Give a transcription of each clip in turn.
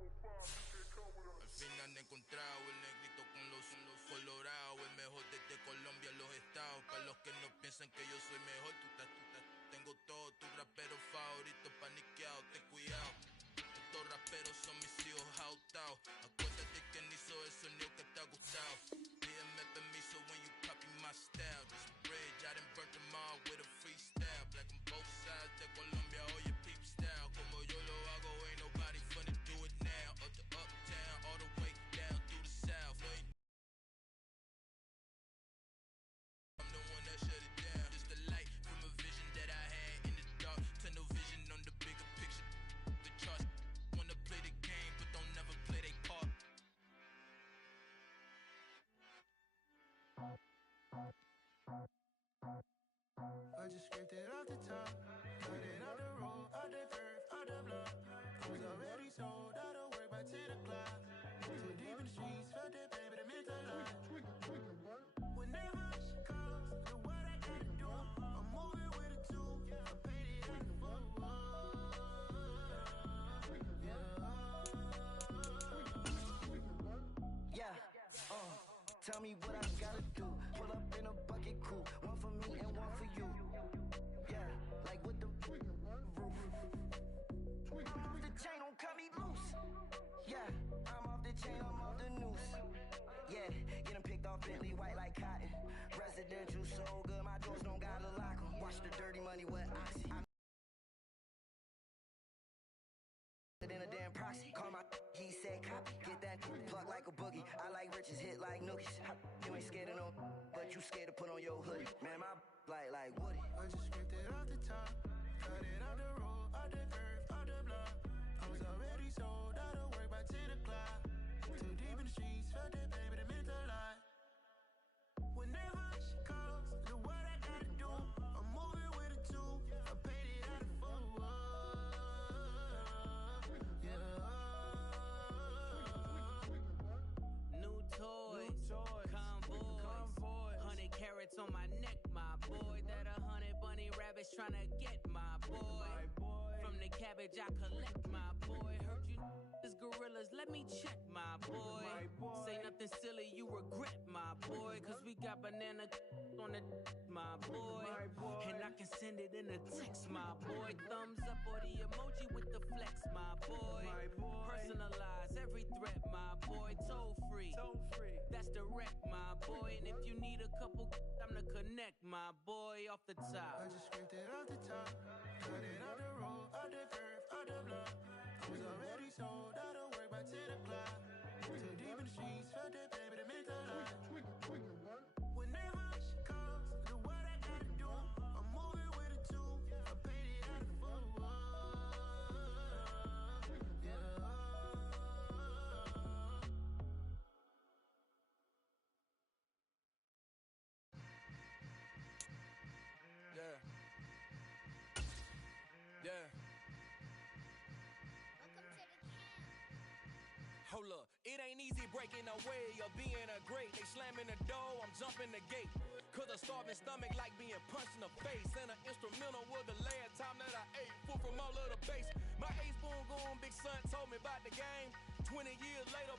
Al fin han encontrado el negrito con los colorados, el mejor desde Colombia, los estados. Para los que no piensan que yo soy mejor, tengo todo, tu rapero favorito paniqueado, ten cuidado. Estos raperos son mis hijos jautados. Acuérdate que ni hizo el sonido que te ha gustado. Pídeme permiso when you copy my style. This bridge, I done burnt them all with a freestyle. Black on both sides de Colombia, oye peep style. Como yo lo hago, ain't nobody finna do it now. Up to uptown, all the way down through the south. I'm the one that shut it down. It's the light from a vision that I had in the dark. Tunnel vision on the bigger picture. The charts wanna play the game, but don't never play their part. I just scraped it off the top, cut it out the road, out the curve, out the block. I was already sold, out of work by 10 o'clock. Too deep in the streets, felt that baby, the mental lie. Whenever she calls, know what I gotta do. I'm moving with a two, I paid it out the full. Yeah, tell me what I gotta do. Pull up in a bucket coupe, one for me and one for you. Yeah, like with the roof. I'm off the chain, don't cut me loose. Yeah, I'm off the chain, I'm off the noose. Yeah, getting picked off Bentley white like cotton. Residential so good, my doors don't gotta lock 'em. Watch the dirty money with Oxy. In a damn proxy, call my he said copy, get that plug like a boogie. I like riches, hit like nookies. You ain't scared of no, but you scared to put on your hoodie. Man, my like Woody. I just scraped it off the top, cut it out the road, out the curve, out the block. I was already sold, out of work by 10 o'clock. Too deep in the streets, felt that baby, the mental lie. Whenever she calls, know what I gotta do. I'm moving with a two, I paid it out the full. New toys, convoy, 100 carats on my neck, my boy. That 100 bunny rabbits tryna get my boy. From the cabbage I collect, my boy. Heard you is gorillas, let me check, my boy. Say nothing silly, you regret, my boy. Cause we got banana on the my boy. And I can send it in a text, my boy. Thumbs up or the emoji with the flex, my boy. Personalize every threat, my boy. Toll free, that's direct, my boy. And if you need a couple, I'm to connect, my boy, off the top. I just scraped it off the top, cut it out the road, out the curve, out the block. I was already sold, out of work by 10 o'clock. Too deep in the streets, felt that baby, the mental lie. Whenever she calls, know what I gotta do. I'm moving with a two, I paid it out the full. Hold up, it ain't easy breaking away or being a great. They slamming the door, I'm jumping the gate. Cause a starving stomach like being punched in the face. And an instrumental was the last time that I ate. Food from all of the base. My ace spoon goon, big son told me about the game. 20 years later,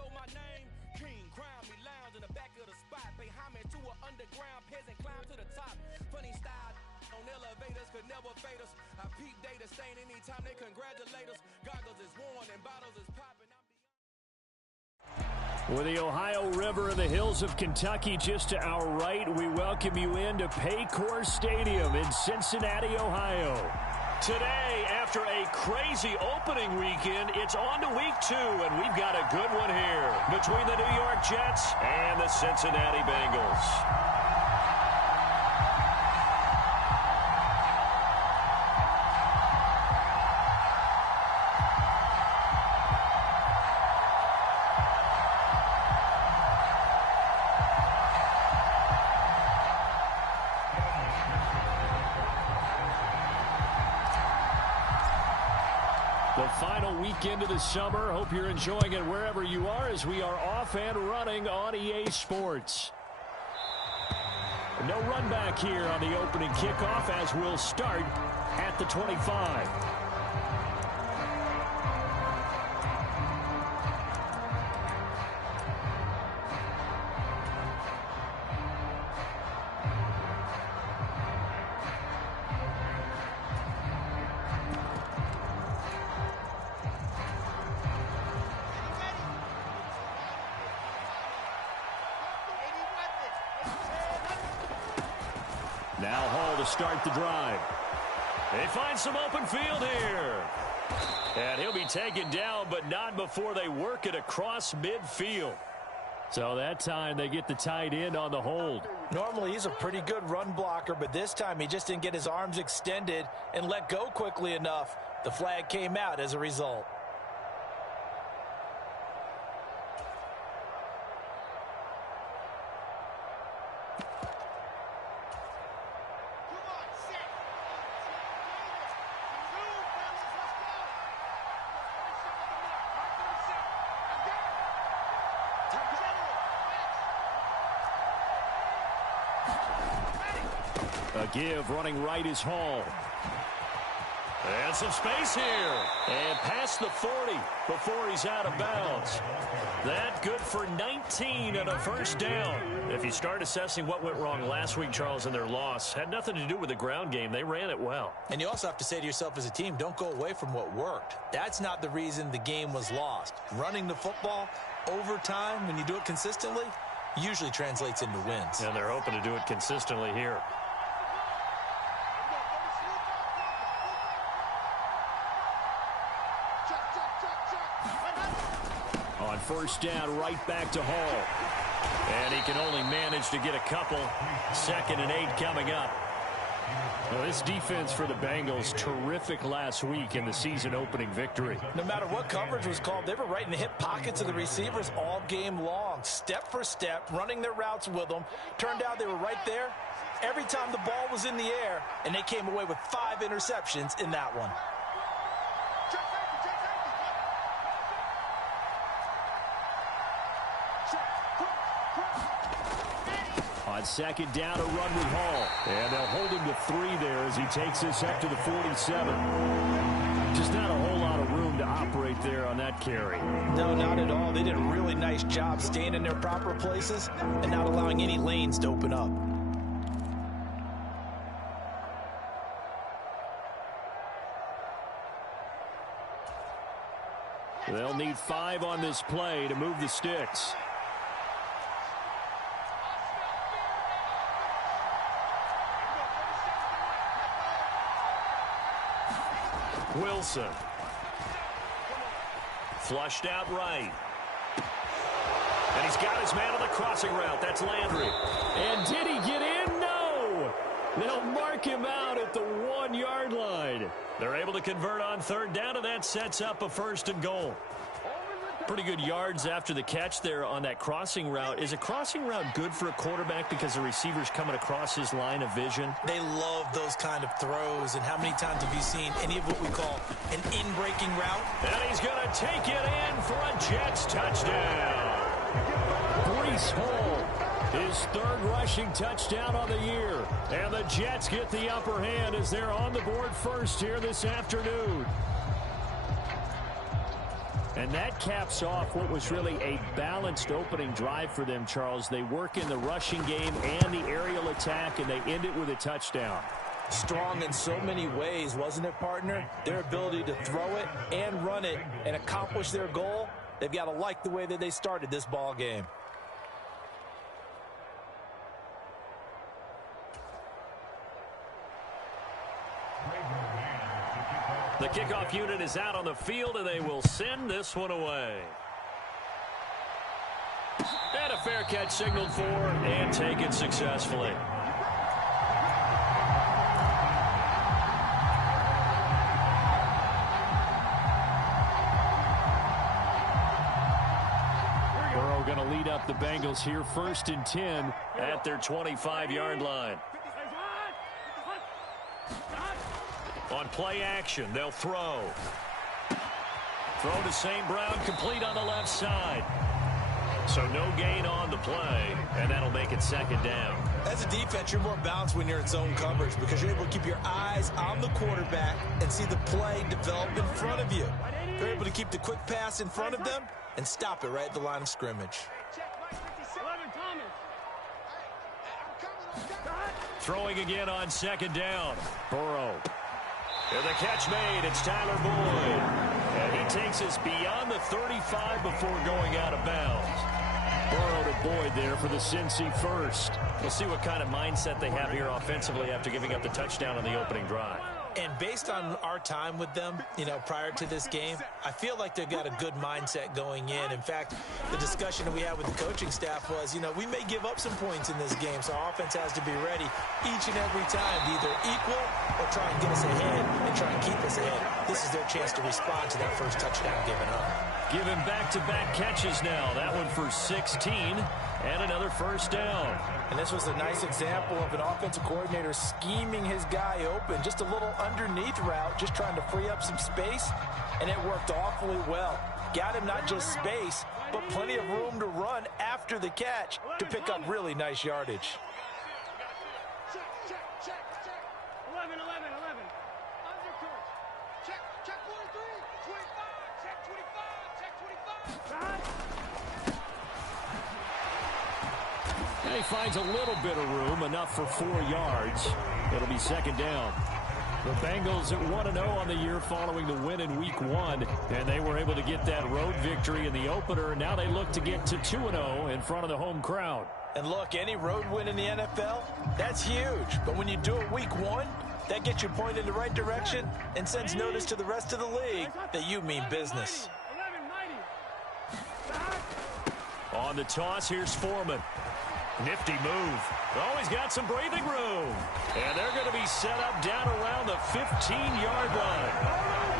know my name. King, crown me, lounge in the back of the spot. Pay homage to an underground peasant, climb to the top. Funny style on elevators could never fade us. I peep data stain anytime they congratulate us. Goggles is worn and bottles is popping. With the Ohio River and the hills of Kentucky just to our right, we welcome you into Paycor Stadium in Cincinnati, Ohio. Today, after a crazy opening weekend, it's on to week 2, and we've got a good one here between the New York Jets and the Cincinnati Bengals. The final weekend of the summer. Hope you're enjoying it wherever you are as we are off and running on EA Sports. No run back here on the opening kickoff as we'll start at the 25. Now Hall to start the drive. They find some open field here. And he'll be taken down, but not before they work it across midfield. So that time they get the tight end on the hold. Normally he's a pretty good run blocker, but this time he just didn't get his arms extended and let go quickly enough. The flag came out as a result. A give, running right is Hall. And some space here. And past the 40 before he's out of bounds. That good for 19 and a first down. If you start assessing what went wrong last week, Charles, in their loss, had nothing to do with the ground game. They ran it well. And you also have to say to yourself as a team, don't go away from what worked. That's not the reason the game was lost. Running the football over time, when you do it consistently, usually translates into wins. And they're hoping to do it consistently here. On first down, right back to Hall. And he can only manage to get a couple. 2nd and 8 coming up. Well, this defense for the Bengals, terrific last week in the season-opening victory. No matter what coverage was called, they were right in the hip pockets of the receivers all game long. Step for step, running their routes with them. Turned out they were right there every time the ball was in the air, and they came away with 5 interceptions in that one. On second down, a run with Hall. And they'll hold him to 3 there as he takes us up to the 47. Just not a whole lot of room to operate there on that carry. No, not at all. They did a really nice job staying in their proper places and not allowing any lanes to open up. They'll need 5 on this play to move the sticks. Wilson. Flushed out right. And he's got his man on the crossing route. That's Landry. And did he get in? No! They'll mark him out at the 1-yard line. They're able to convert on third down, and that sets up a 1st and goal. Pretty good yards after the catch there on that crossing route. Is a crossing route good for a quarterback because the receiver's coming across his line of vision? They love those kind of throws. And how many times have you seen any of what we call an in-breaking route? And he's going to take it in for a Jets touchdown. Breece Hall, his 3rd rushing touchdown on the year. And the Jets get the upper hand as they're on the board first here this afternoon. And that caps off what was really a balanced opening drive for them, Charles. They work in the rushing game and the aerial attack, and they end it with a touchdown. Strong in so many ways, wasn't it, partner? Their ability to throw it and run it and accomplish their goal, they've got to like the way that they started this ball game. The kickoff unit is out on the field, and they will send this one away. And a fair catch signaled for and taken successfully. Burrow going to lead up the Bengals here, 1st and 10 at their 25-yard line. On play action, they'll throw. Throw to St. Brown, complete on the left side. So no gain on the play, and that'll make it 2nd down. As a defense, you're more balanced when you're in zone coverage because you're able to keep your eyes on the quarterback and see the play develop in front of you. You're able to keep the quick pass in front of them and stop it right at the line of scrimmage. Throwing again on 2nd down. Burrow. And the catch made. It's Tyler Boyd. And he takes us beyond the 35 before going out of bounds. Burrow to Boyd there for the Cincy first. We'll see what kind of mindset they have here offensively after giving up the touchdown on the opening drive. And based on our time with them, prior to this game, I feel like they've got a good mindset going in. In fact, the discussion that we had with the coaching staff was, we may give up some points in this game, so our offense has to be ready each and every time to either equal or try and get us ahead and try and keep us ahead. This is their chance to respond to that first touchdown given up. Given back-to-back catches now. That one for 16 and another first down. And this was a nice example of an offensive coordinator scheming his guy open. Just a little underneath route, just trying to free up some space, and it worked awfully well. Got him not just space, but plenty of room to run after the catch to pick up really nice yardage. Check. 11. Undercourt. Check 43. 25. Check 25. And he finds a little bit of room, enough for 4 yards. It'll be second down. The Bengals at 1-0 on the year following the win in Week 1, and they were able to get that road victory in the opener. Now they look to get to 2-0 in front of the home crowd. And look, any road win in the NFL, that's huge. But when you do it Week 1, that gets you pointed in the right direction and sends notice to the rest of the league that you mean business. On the toss, here's Foreman. Nifty move. Always got some breathing room. And they're going to be set up down around the 15-yard line.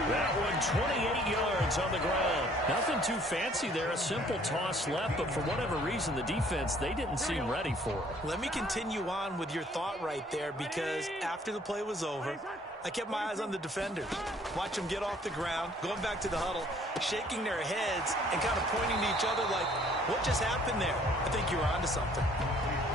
That one 28 yards on the ground. Nothing too fancy there. A simple toss left, but for whatever reason, the defense, they didn't seem ready for it. Let me continue on with your thought right there, because after the play was over, I kept my eyes on the defenders. Watch them get off the ground, going back to the huddle, shaking their heads and kind of pointing to each other like, what just happened there? I think you were onto something.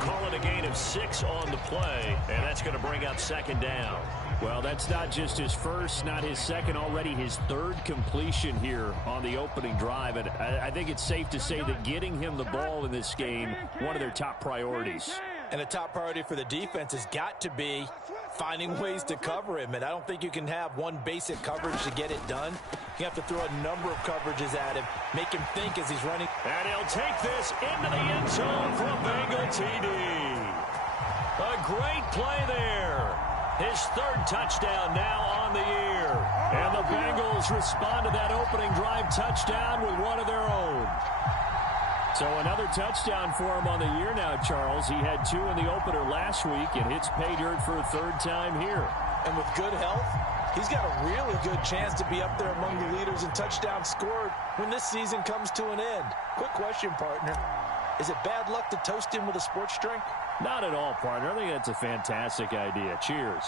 Call it a gain of 6 on the play, and that's going to bring up second down. Well, that's not just his first, not his second, already his third completion here on the opening drive. And I think it's safe to say that getting him the ball in this game, one of their top priorities. And a top priority for the defense has got to be finding ways to cover him. And I don't think you can have one basic coverage to get it done. You have to throw a number of coverages at him, make him think as he's running. And he'll take this into the end zone for a Bengal TD. A great play there. His third touchdown now on the year. And the Bengals respond to that opening drive touchdown with one of their own. So another touchdown for him on the year now, Charles. He had 2 in the opener last week and hits pay dirt for a third time here. And with good health, he's got a really good chance to be up there among the leaders in touchdowns scored when this season comes to an end. Quick question, partner. Is it bad luck to toast him with a sports drink? Not at all, partner. I think that's a fantastic idea. Cheers.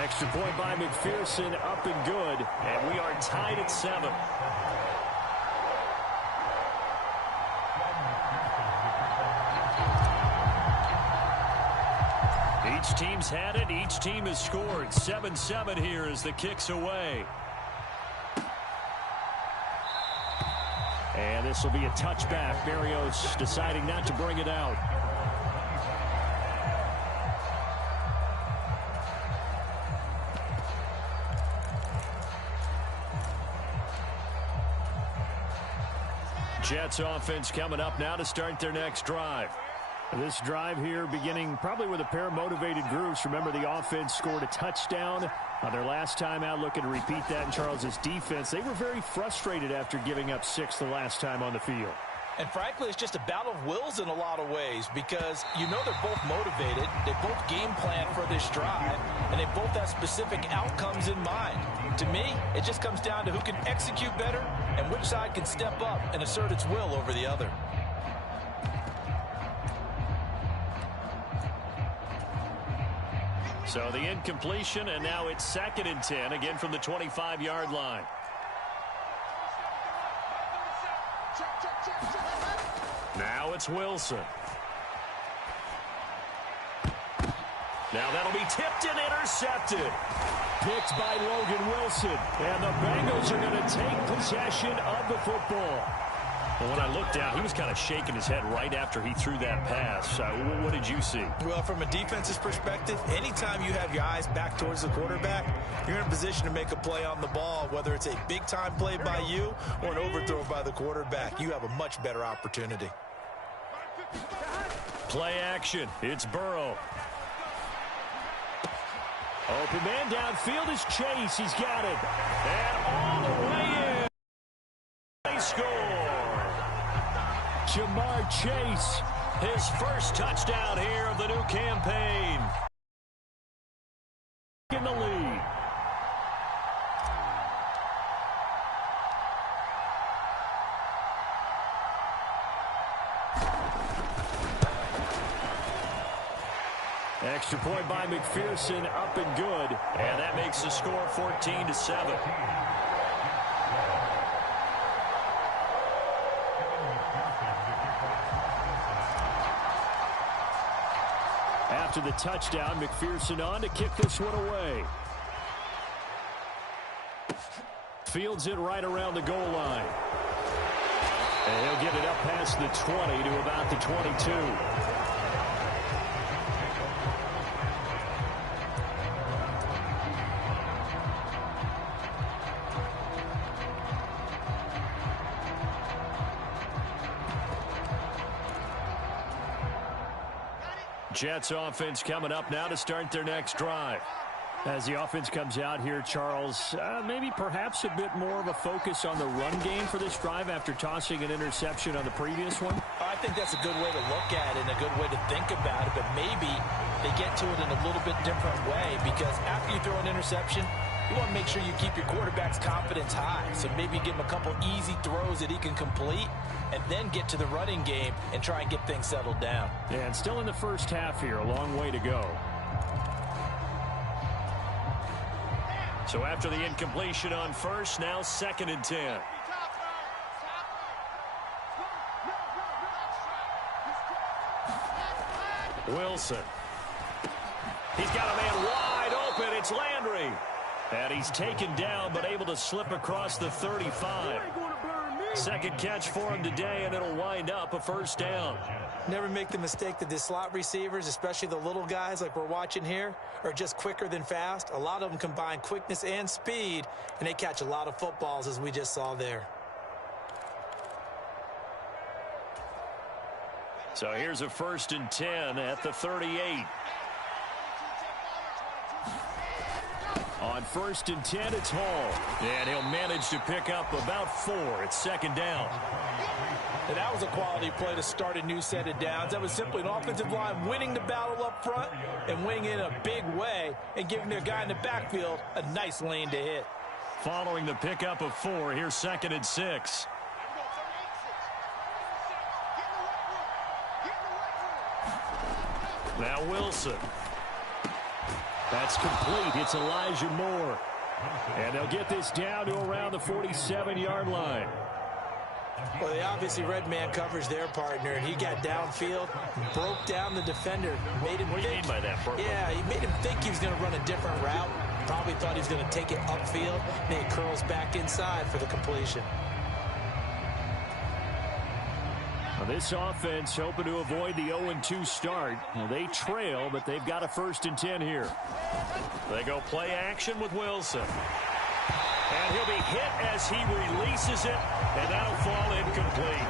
Extra point by McPherson, up and good, and we are tied at 7. Each team's had it. Each team has scored. 7-7 here as the kick's away. And this will be a touchback. Berrios deciding not to bring it out. Jets offense coming up now to start their next drive. This drive here beginning probably with a pair of motivated groups. Remember, the offense scored a touchdown on their last time out. Looking to repeat that in Charles's defense. They were very frustrated after giving up 6 the last time on the field. And frankly, it's just a battle of wills in a lot of ways, because you know they're both motivated. They both game plan for this drive, and they both have specific outcomes in mind. To me, it just comes down to who can execute better and which side can step up and assert its will over the other. So the incompletion, and now it's 2nd and 10, again from the 25-yard line. Now it's Wilson. Now that'll be tipped and intercepted. Picked by Logan Wilson. And the Bengals are going to take possession of the football. Well, when I looked down, he was kind of shaking his head right after he threw that pass. What did you see? Well, from a defense's perspective, anytime you have your eyes back towards the quarterback, you're in a position to make a play on the ball, whether it's a big-time play by you or an overthrow by the quarterback. You have a much better opportunity. Play action. It's Burrow. Open man downfield is Chase. He's got it. And all the way in. They score. Jamar Chase, his first touchdown here of the new campaign. In the lead. Extra point by McPherson, up and good. And that makes the score 14-7. After the touchdown, McPherson on to kick this one away. Fields it right around the goal line. And he'll get it up past the 20 to about the 22. Jets offense coming up now to start their next drive. As the offense comes out here, Charles, maybe perhaps a bit more of a focus on the run game for this drive after tossing an interception on the previous one? I think that's a good way to look at it and a good way to think about it, but maybe they get to it in a little bit different way, because after you throw an interception, you want to make sure you keep your quarterback's confidence high. So maybe give him a couple easy throws that he can complete and then get to the running game and try and get things settled down. Yeah, and still in the first half here, a long way to go. So after the incompletion on first, now 2nd and 10. Wilson. He's got a man wide open. It's Landry. And he's taken down, but able to slip across the 35. Second catch for him today, and it'll wind up a first down. Never make the mistake that the slot receivers, especially the little guys like we're watching here, are just quicker than fast. A lot of them combine quickness and speed, and they catch a lot of footballs, as we just saw there. So here's a 1st and 10 at the 38. On 1st and 10, it's Hall. And he'll manage to pick up about 4. It's 2nd down. And that was a quality play to start a new set of downs. That was simply an offensive line winning the battle up front and winning in a big way and giving their guy in the backfield a nice lane to hit. Following the pickup of 4, here's 2nd and 6. Now Wilson. That's complete. It's Elijah Moore. And they'll get this down to around the 47-yard line. Well, they obviously read man coverage their partner, and he got downfield, broke down the defender, made him What do you mean by that? Yeah, he made him think he was going to run a different route. Probably thought he was going to take it upfield, and he curls back inside for the completion. Now this offense hoping to avoid the 0-2 start. Well, they trail, but they've got a 1st and 10 here. They go play action with Wilson. And he'll be hit as he releases it, and that'll fall incomplete.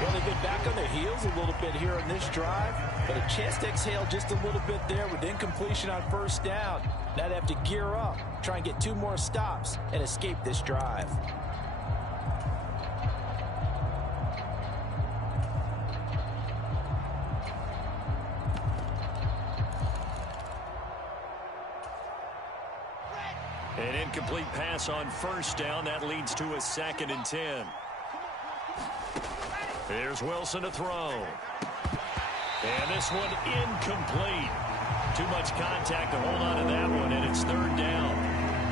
Well, they've been back on their heels a little bit here on this drive, but a chance to exhale just a little bit there with incompletion on 1st down. Now they have to gear up, try and get 2 more stops, and escape this drive. An incomplete pass on 1st down. That leads to a 2nd and 10. Here's Wilson to throw. And this one incomplete. Too much contact to hold on to that one, and it's 3rd down.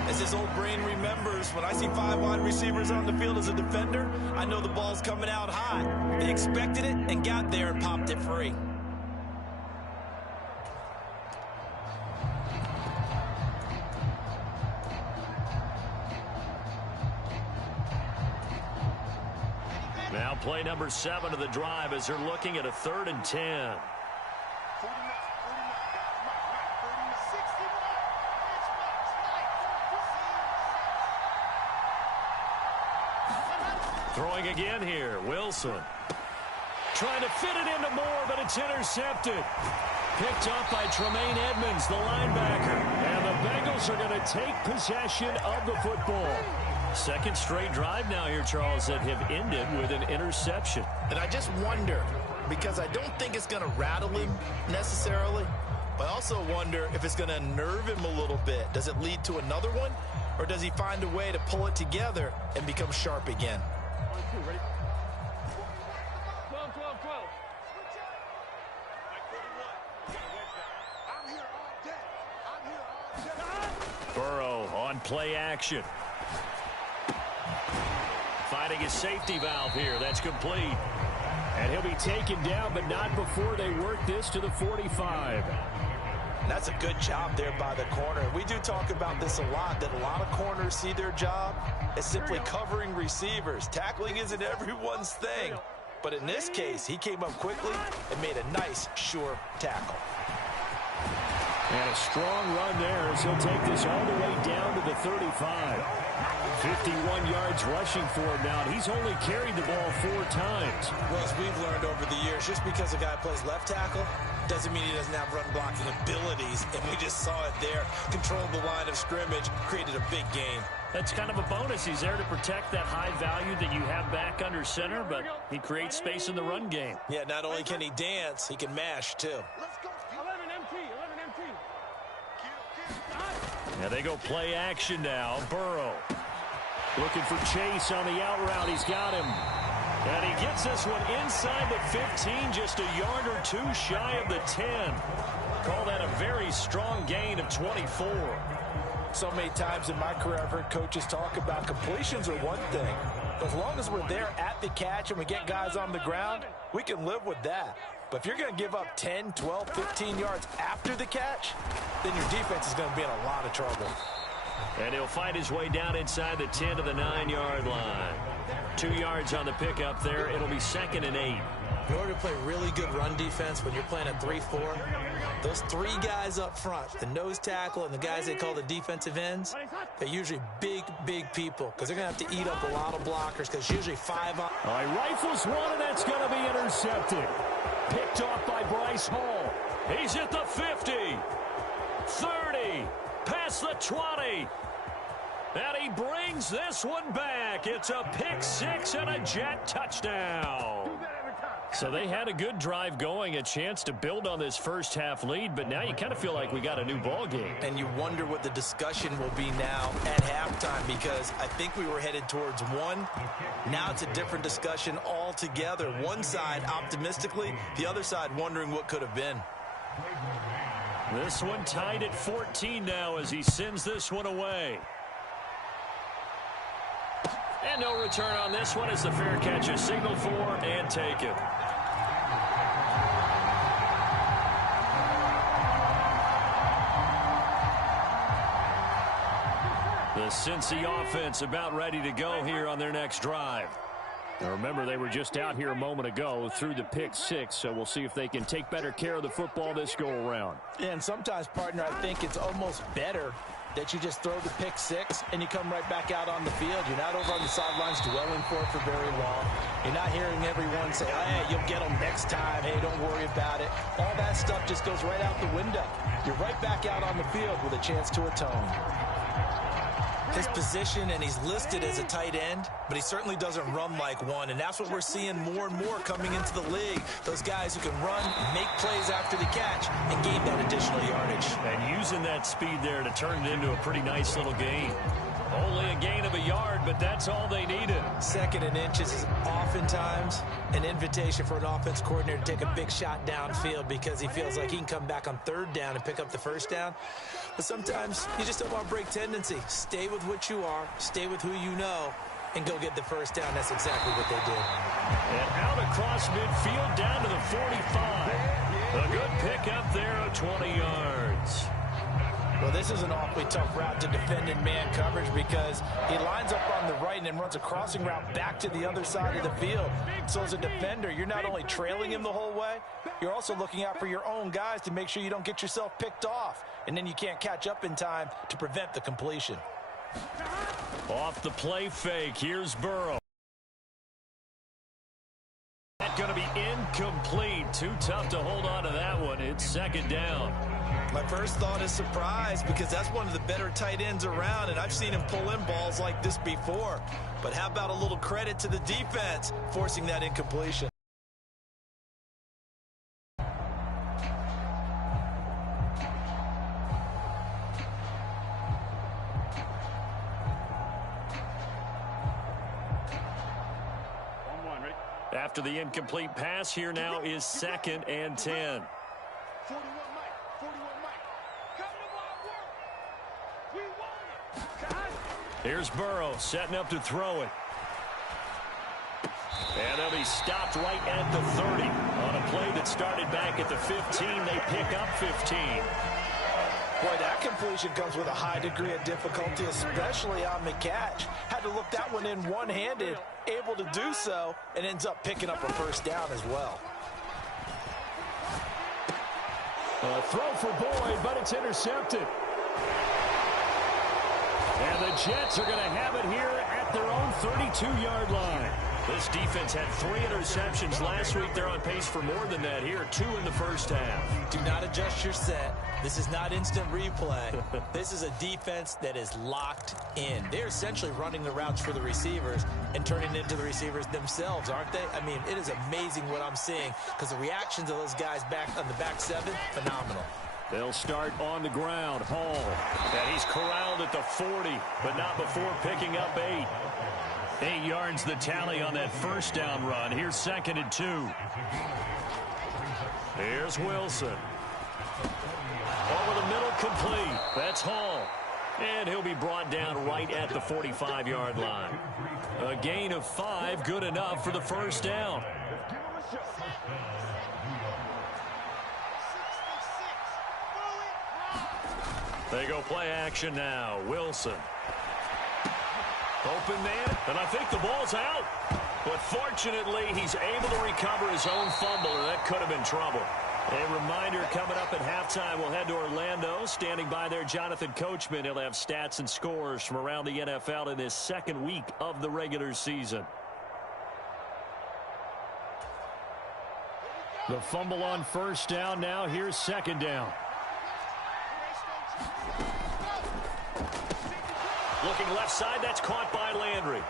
As his old brain remembers, when I see 5 wide receivers on the field as a defender, I know the ball's coming out high. They expected it and got there and popped it free. Now play number 7 of the drive as they're looking at a 3rd and 10. Throwing again here, Wilson. Trying to fit it into Moore, but it's intercepted. Picked up by Tremaine Edmonds, the linebacker. And the Bengals are going to take possession of the football. Second straight drive now here, Charles, that have ended with an interception. And I just wonder, because I don't think it's going to rattle him necessarily, but I also wonder if it's going to unnerve him a little bit. Does it lead to another one, or does he find a way to pull it together and become sharp again? Ready? 12, 12, 12. I'm here all day. Burrow on play action. Finding his safety valve here. That's complete. And he'll be taken down, but not before they work this to the 45. That's a good job there by the corner. We do talk about this a lot, that a lot of corners see their job as simply covering receivers. Tackling isn't everyone's thing. But in this case, he came up quickly and made a nice, sure tackle. And a strong run there as he'll take this all the way down to the 35. 51 yards rushing for him now, and he's only carried the ball 4 times. Well, as we've learned over the years, just because a guy plays left tackle doesn't mean he doesn't have run blocking abilities, and we just saw it there. Controlled the line of scrimmage, created a big gain. That's kind of a bonus. He's there to protect that high value that you have back under center, but he creates space in the run game. Yeah, not only can he dance, he can mash, too. 11 MT, 11 MT. Now they go play action now. Burrow looking for Chase on the out route. He's got him. And he gets this one inside the 15, just a yard or 2 shy of the 10. Call that a very strong gain of 24. So many times in my career, I've heard coaches talk about completions are one thing. But as long as we're there at the catch and we get guys on the ground, we can live with that. But if you're going to give up 10, 12, 15 yards after the catch, then your defense is going to be in a lot of trouble. And he'll find his way down inside the 10 to the 9-yard line. 2 yards on the pickup there. It'll be 2nd and 8. In order to play really good run defense when you're playing a 3-4, those 3 guys up front, the nose tackle and the guys they call the defensive ends, they're usually big, big people because they're going to have to eat up a lot of blockers because usually 5 on. All right, rifles one, and that's going to be intercepted. Picked off by Bryce Hall. He's at the 50, 30, past the 20. And he brings this one back. It's a pick 6 and a Jet touchdown. So they had a good drive going, a chance to build on this first half lead, but now you kind of feel like we got a new ball game. And you wonder what the discussion will be now at halftime, because I think we were headed towards 1. Now it's a different discussion altogether. One side optimistically, the other side wondering what could have been. This one tied at 14 now as he sends this one away. And no return on this one as the fair catch is signaled for and taken. The Cincy offense about ready to go here on their next drive. Now remember, they were just out here a moment ago through the pick 6, so we'll see if they can take better care of the football this go-around. And sometimes, partner, I think it's almost better that you just throw the pick 6 and you come right back out on the field. You're not over on the sidelines dwelling for it for very long. You're not hearing everyone say, hey, you'll get them next time. Hey, don't worry about it. All that stuff just goes right out the window. You're right back out on the field with a chance to atone. His position, and he's listed as a tight end, but he certainly doesn't run like one, and that's what we're seeing more and more coming into the league. Those guys who can run, make plays after the catch, and gain that additional yardage. And using that speed there to turn it into a pretty nice little gain. Only a gain of a yard, but that's all they needed. 2nd and inches is oftentimes an invitation for an offense coordinator to take a big shot downfield because he feels like he can come back on 3rd down and pick up the 1st down. But sometimes you just don't want to break tendency. Stay with what you are, stay with who you know, and go get the 1st down. That's exactly what they did. And out across midfield down to the 45. A good pickup there of 20 yards. Well, this is an awfully tough route to defend in man coverage because he lines up on the right and then runs a crossing route back to the other side of the field. So as a defender, you're not only trailing him the whole way, you're also looking out for your own guys to make sure you don't get yourself picked off. And then you can't catch up in time to prevent the completion. Off the play fake, here's Burrow. Going to be incomplete. Too tough to hold on to that one. It's second down. My first thought is surprise because that's one of the better tight ends around, and I've seen him pull in balls like this before. But how about a little credit to the defense forcing that incompletion? After the incomplete pass, here now is 2nd and 10. 41 Mike. 41 Mike. Come to my work. We want it. Here's Burrow setting up to throw it. And they'll be stopped right at the 30. On a play that started back at the 15, they pick up 15. Boy, that completion comes with a high degree of difficulty, especially on the catch. Had to look that one in one-handed, able to do so, and ends up picking up a first down as well. A throw for Boyd, but it's intercepted. And the Jets are going to have it here at their own 32-yard line. This defense had 3 interceptions last week. They're on pace for more than that here, 2 in the first half. Do not adjust your set. This is not instant replay. This is a defense that is locked in. They're essentially running the routes for the receivers and turning into the receivers themselves, aren't they? I mean, it is amazing what I'm seeing because the reactions of those guys back on the back 7, phenomenal. They'll start on the ground. Hall. And he's corralled at the 40, but not before picking up 8. 8 yards the tally on that first down run. Here's 2nd and 2. Here's Wilson. Over the middle, complete. That's Hall. And he'll be brought down right at the 45-yard line. A gain of 5, good enough for the first down. They go play action now. Wilson. Open man, and I think the ball's out. But fortunately, he's able to recover his own fumble, or that could have been trouble. A reminder coming up at halftime, we'll head to Orlando. Standing by there, Jonathan Coachman. He'll have stats and scores from around the NFL in his 2nd week of the regular season. The fumble on first down now. Here's 2nd down. Looking left side, that's caught by Landry.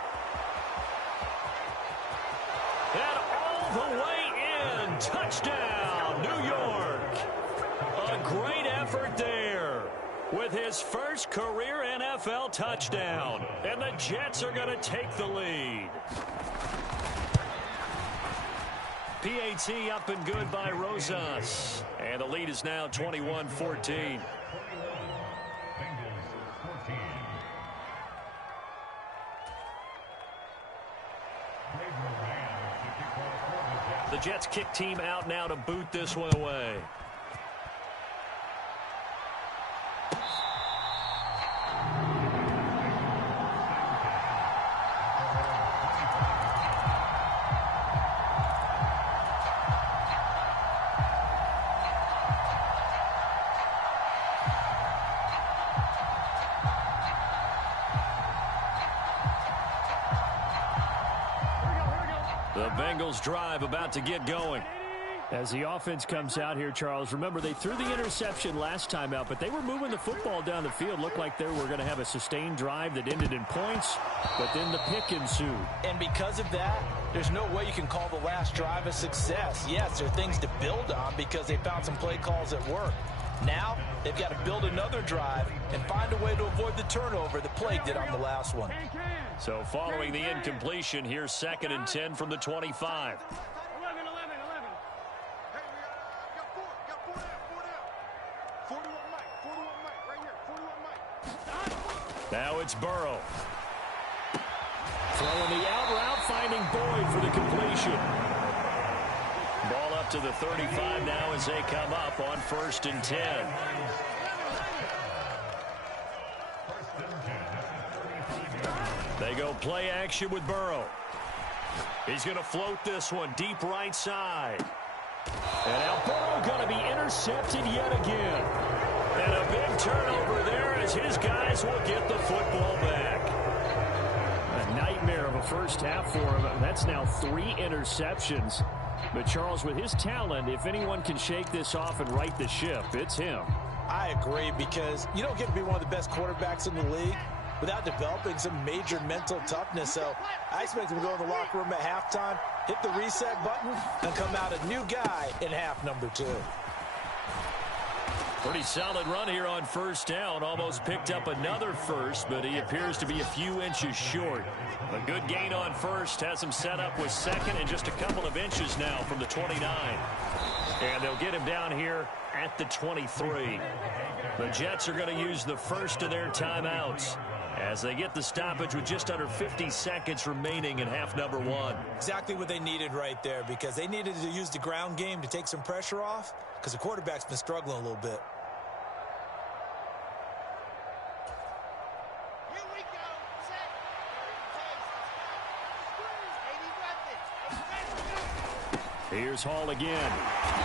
And all the way in. Touchdown, New York. A great effort there with his first career NFL touchdown. And the Jets are going to take the lead. PAT up and good by Rosas. And the lead is now 21-14. The Jets kick team out now to boot this one away. The Bengals drive about to get going. As the offense comes out here, Charles, remember they threw the interception last time out, but they were moving the football down the field. Looked like they were going to have a sustained drive that ended in points, but then the pick ensued. And because of that, there's no way you can call the last drive a success. Yes, there are things to build on because they found some play calls that work. Now, they've got to build another drive and find a way to avoid the turnover that plagued it on the last one. So following the incompletion, here's 2nd and 10 from the 25. 11. Hey, we got 4 down. 41 Mike, right here. 41 Mike. Now it's Burrow. Throwing the out route, finding Boyd for the completion. Ball up to the 35 now as they come up on 1st and 10. They go play action with Burrow. He's going to float this one deep right side. And now Burrow going to be intercepted yet again. And a big turnover there as his guys will get the football back. A nightmare of a first half for him. That's now 3 interceptions. But Charles, with his talent, if anyone can shake this off and right the ship, it's him. I agree, because you don't get to be one of the best quarterbacks in the league without developing some major mental toughness. So I expect him to go in the locker room at halftime, hit the reset button, and come out a new guy in half number 2. Pretty solid run here on first down. Almost picked up another first, but he appears to be a few inches short. A good gain on first has him set up with second and just a couple of inches now from the 29. And they'll get him down here at the 23. The Jets are going to use the first of their timeouts as they get the stoppage with just under 50 seconds remaining in half number 1. Exactly what they needed right there, because they needed to use the ground game to take some pressure off, because the quarterback's been struggling a little bit. Here's Hall again.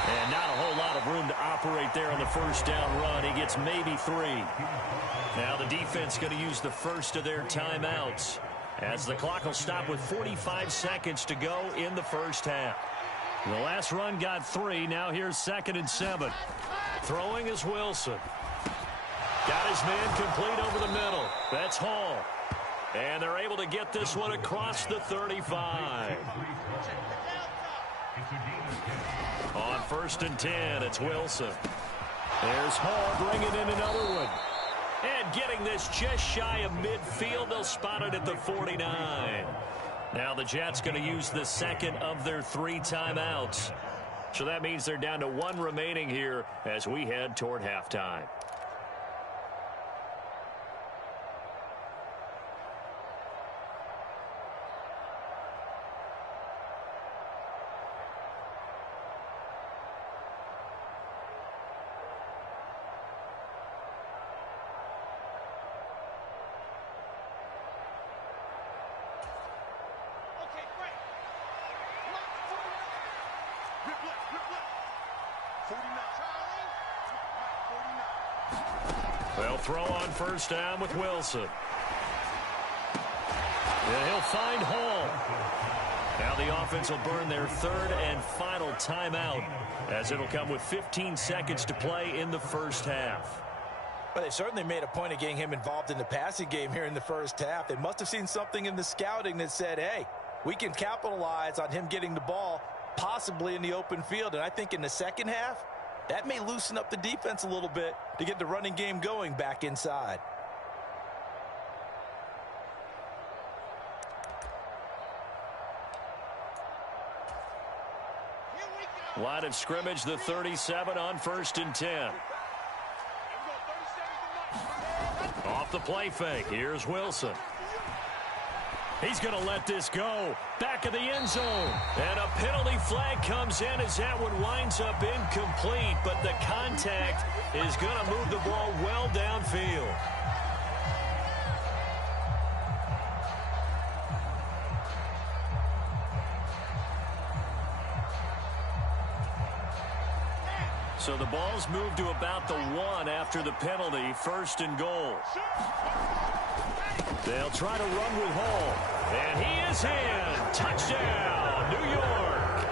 And not a whole lot of room to operate there on the first down run. He gets maybe 3. Now the defense going to use the first of their timeouts as the clock will stop with 45 seconds to go in the first half. The last run got 3. Now here's 2nd and 7. Throwing is Wilson. Got his man complete over the middle. That's Hall. And they're able to get this one across the 35. On 1st and 10, it's Wilson. There's Hall bringing in another one. And getting this just shy of midfield. They'll spot it at the 49. Now the Jets going to use the second of their 3 timeouts. So that means they're down to 1 remaining here as we head toward halftime. They'll throw on first down with Wilson. And he'll find Hall. Now the offense will burn their 3rd and final timeout as it'll come with 15 seconds to play in the first half. But they certainly made a point of getting him involved in the passing game here in the first half. They must have seen something in the scouting that said, hey, we can capitalize on him getting the ball possibly in the open field. And I think in the second half, that may loosen up the defense a little bit to get the running game going back inside. Line of scrimmage, the 37 on 1st and 10. Off the play fake. Here's Wilson. He's going to let this go. Back of the end zone. And a penalty flag comes in as that one winds up incomplete. But the contact is going to move the ball well downfield. So the ball's moved to about the 1 after the penalty. 1st and goal. They'll try to run with Hall. And he is in. Touchdown, New York.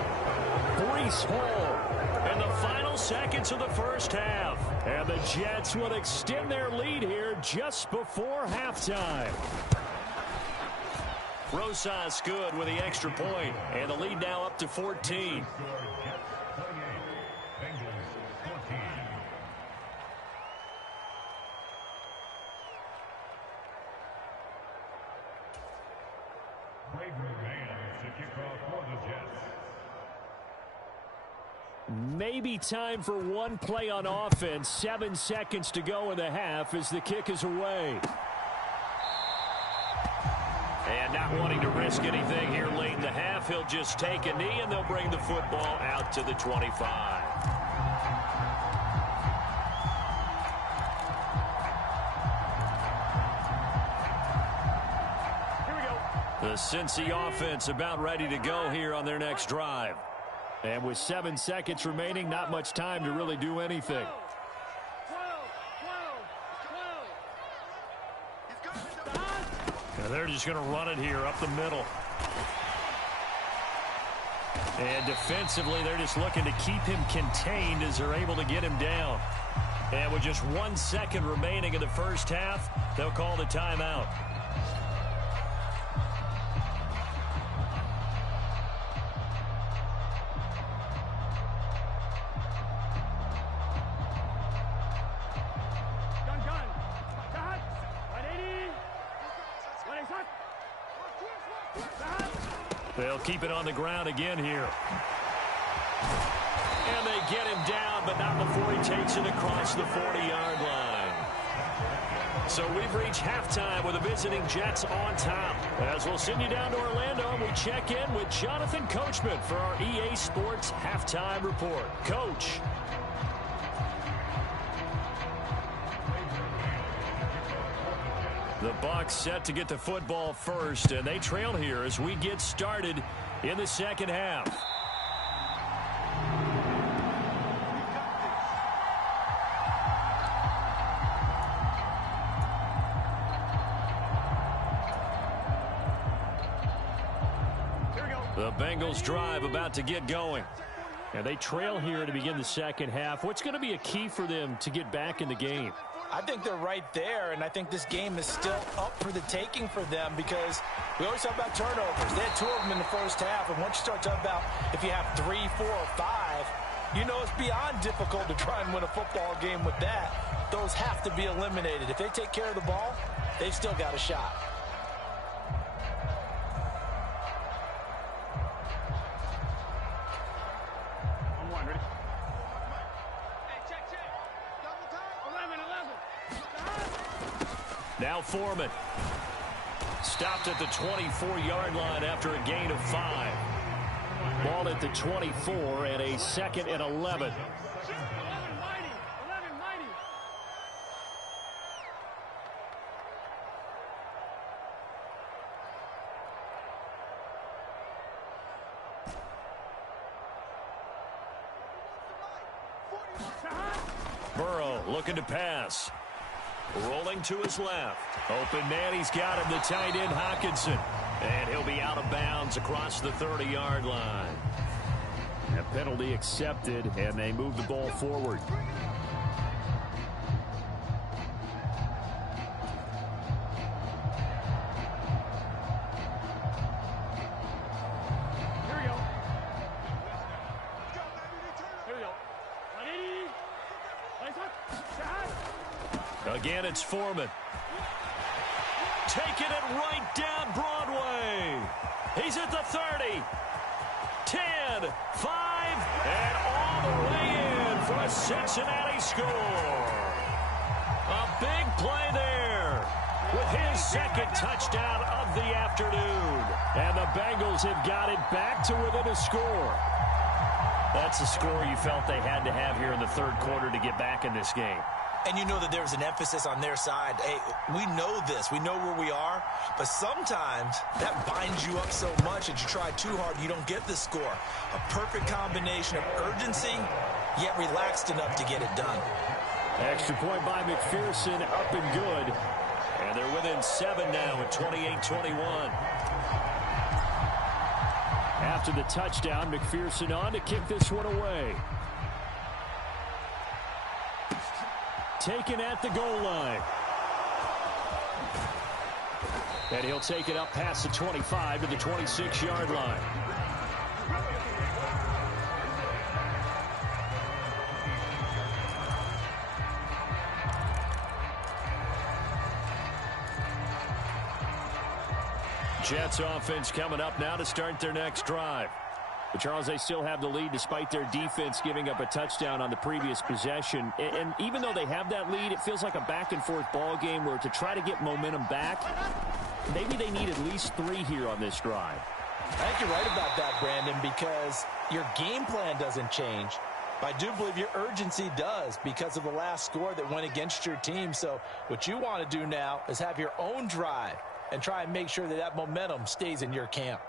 Breece Hall in the final seconds of the first half. And the Jets will extend their lead here just before halftime. Rosas good with the extra point. And the lead now up to 14. Maybe time for one play on offense. 7 seconds to go in the half as the kick is away. And not wanting to risk anything here late in the half, he'll just take a knee and they'll bring the football out to the 25. The Cincy offense about ready to go here on their next drive. And with 7 seconds remaining, not much time to really do anything. And they're just going to run it here up the middle. And defensively, they're just looking to keep him contained as they're able to get him down. And with just 1 second remaining in the first half, they'll call the timeout. They'll keep it on the ground again here. And they get him down, but not before he takes it across the 40-yard line. So we've reached halftime with the visiting Jets on top. As we'll send you down to Orlando, and we check in with Jonathan Coachman for our EA Sports Halftime Report. Coach. The Bucs set to get the football first, and they trail here as we get started in the second half. The Bengals drive about to get going. And they trail here to begin the second half. What's going to be a key for them to get back in the game? I think they're right there, and I think this game is still up for the taking for them because we always talk about turnovers. They had 2 of them in the first half, and once you start talking about if you have 3, 4, or 5, you know it's beyond difficult to try and win a football game with that. Those have to be eliminated. If they take care of the ball, they've still got a shot. Now Foreman. Stopped at the 24-yard line after a gain of 5. Ball at the 24 and a 2nd and 11. Burrow looking to pass. Rolling to his left. Open man, he's got him, the tight end Hockenson. And he'll be out of bounds across the 30-yard line. A penalty accepted, and they move the ball forward. Again, it's Foreman. Taking it right down Broadway. He's at the 30. 10, 5, and all the way in for a Cincinnati score. A big play there with his 2nd touchdown of the afternoon. And the Bengals have got it back to within a score. That's a score you felt they had to have here in the 3rd quarter to get back in this game. And you know that there's an emphasis on their side. Hey, we know this. We know where we are. But sometimes that binds you up so much that you try too hard, you don't get the score. A perfect combination of urgency, yet relaxed enough to get it done. Extra point by McPherson, up and good. And they're within 7 now at 28-21. After the touchdown, McPherson on to kick this one away. Taken at the goal line. And he'll take it up past the 25 to the 26-yard line. Jets offense coming up now to start their next drive. But, Charles, they still have the lead despite their defense giving up a touchdown on the previous possession. And even though they have that lead, it feels like a back-and-forth ball game where to try to get momentum back, maybe they need at least 3 here on this drive. I think you're right about that, Brandon, because your game plan doesn't change. But I do believe your urgency does because of the last score that went against your team. So what you want to do now is have your own drive and try and make sure that that momentum stays in your camp.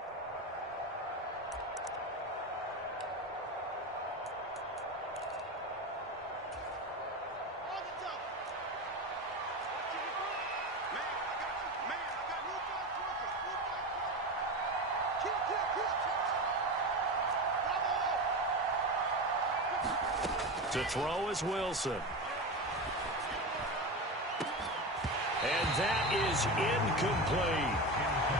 To throw is Wilson. And that is incomplete.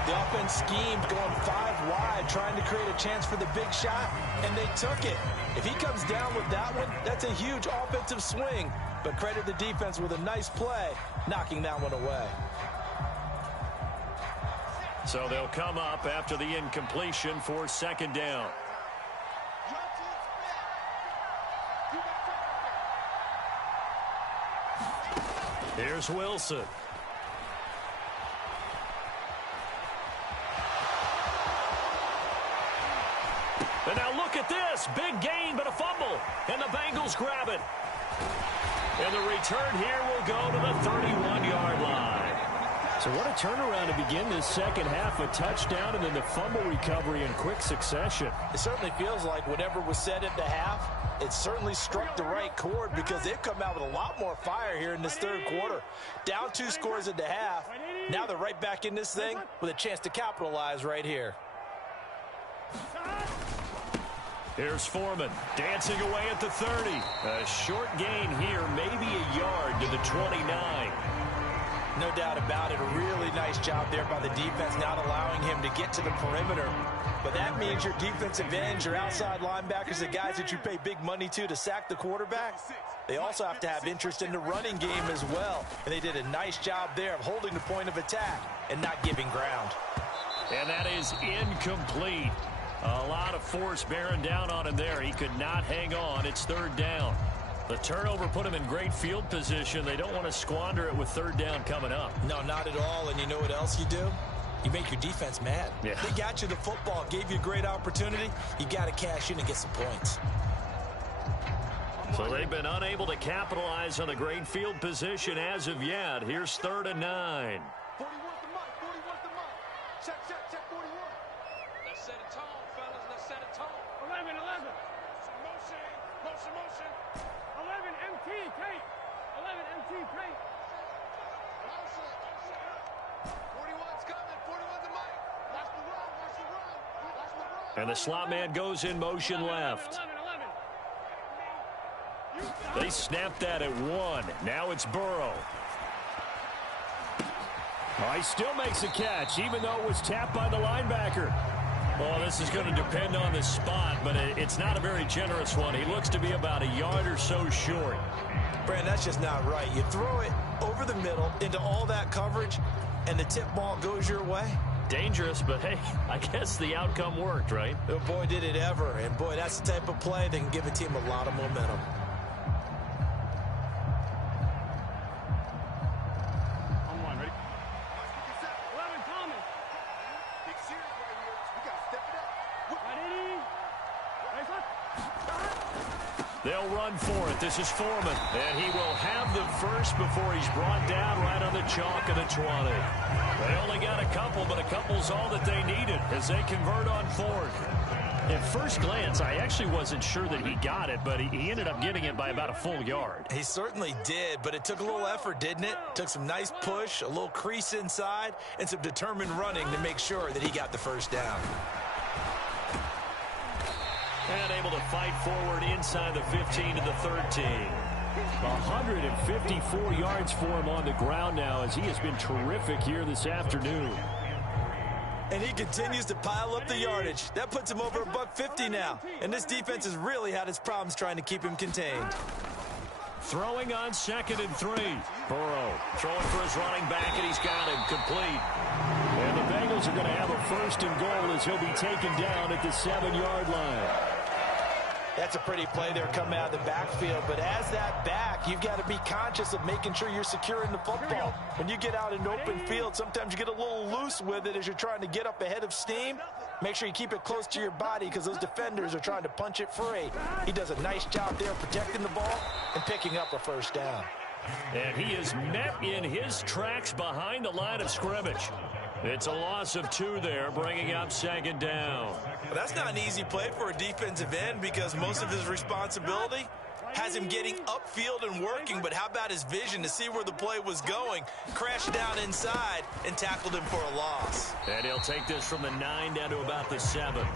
The offense schemed going 5 wide, trying to create a chance for the big shot, and they took it. If he comes down with that one, that's a huge offensive swing. But credit the defense with a nice play, knocking that one away. So they'll come up after the incompletion for second down. Here's Wilson. And now look at this. Big gain, but a fumble. And the Bengals grab it. And the return here will go to the 31-yard line. So what a turnaround to begin this second half. A touchdown and then the fumble recovery in quick succession. It certainly feels like whatever was said at the half, it certainly struck the right chord because they've come out with a lot more fire here in this third quarter. Down 2 scores at the half. Now they're right back in this thing with a chance to capitalize right here. Here's Foreman dancing away at the 30. A short gain here, maybe a yard to the 29. No doubt about it. A really nice job there by the defense, not allowing him to get to the perimeter. But that means your defensive ends, your outside linebackers, the guys that you pay big money to sack the quarterback, they also have to have interest in the running game as well. And they did a nice job there of holding the point of attack and not giving ground. And that is incomplete. A lot of force bearing down on him there. He could not hang on. It's third down. The turnover put him in great field position. They don't want to squander it with third down coming up. No, not at all. And you know what else you do? You make your defense mad. Yeah. They got you the football, gave you a great opportunity. You got to cash in and get some points. So they've been unable to capitalize on the great field position as of yet. Here's 3rd and 9. 41's the mark. 41's the mark. Check, 41. Let's set a tone, fellas. Let's set a tone. 11. Motion. 11 MT tape. 11 MT tape. 41's coming. 41's the mic. Watch the run. And the slot man goes in motion left. 11. They snapped that at 1. Now it's Burrow. Oh, he still makes a catch, even though it was tapped by the linebacker. Well, this is going to depend on the spot, but it's not a very generous one. He looks to be about a yard or so short. Brand, that's just not right. You throw it over the middle into all that coverage, and the tip ball goes your way. Dangerous, but hey, I guess the outcome worked, right? Oh, boy, did it ever. And, boy, that's the type of play that can give a team a lot of momentum. They'll run for it. This is Foreman. And he will have the first before he's brought down right on the chalk of the 20. They only got a couple, but a couple's all that they needed as they convert on 4th. At first glance, I actually wasn't sure that he got it, but he ended up getting it by about a full yard. He certainly did, but it took a little effort, didn't it? Took some nice push, a little crease inside, and some determined running to make sure that he got the first down. And able to fight forward inside the 15 to the 13. 154 yards for him on the ground now as he has been terrific here this afternoon. And he continues to pile up the yardage. That puts him over $150 now. And this defense has really had its problems trying to keep him contained. Throwing on 2nd and 3. Burrow throwing for his running back, and he's got him complete. And the Bengals are going to have a 1st and goal as he'll be taken down at the 7-yard line. That's a pretty play there coming out of the backfield. But as that back, you've got to be conscious of making sure you're securing the football. When you get out in open field, sometimes you get a little loose with it as you're trying to get up ahead of steam. Make sure you keep it close to your body because those defenders are trying to punch it free. He does a nice job there protecting the ball and picking up a 1st down. And he is met in his tracks behind the line of scrimmage. It's a loss of 2 there, bringing up 2nd down. Well, that's not an easy play for a defensive end because most of his responsibility has him getting upfield and working, but how about his vision to see where the play was going, crashed down inside, and tackled him for a loss. And he'll take this from the 9 down to about the 7.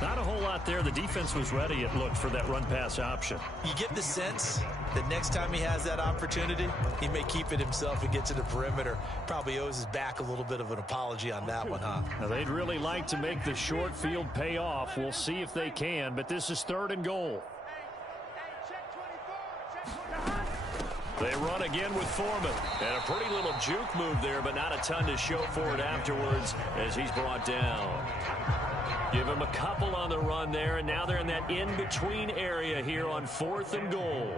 Not a whole lot there. The defense was ready, it looked, for that run-pass option. You get the sense that next time he has that opportunity, he may keep it himself and get to the perimeter. Probably owes his back a little bit of an apology on that one, huh? Now, they'd really like to make the short field pay off. We'll see if they can, but this is 3rd and goal. They run again with Foreman. And a pretty little juke move there, but not a ton to show for it afterwards as he's brought down. Give him a couple on the run there, and now they're in that in-between area here on 4th and goal.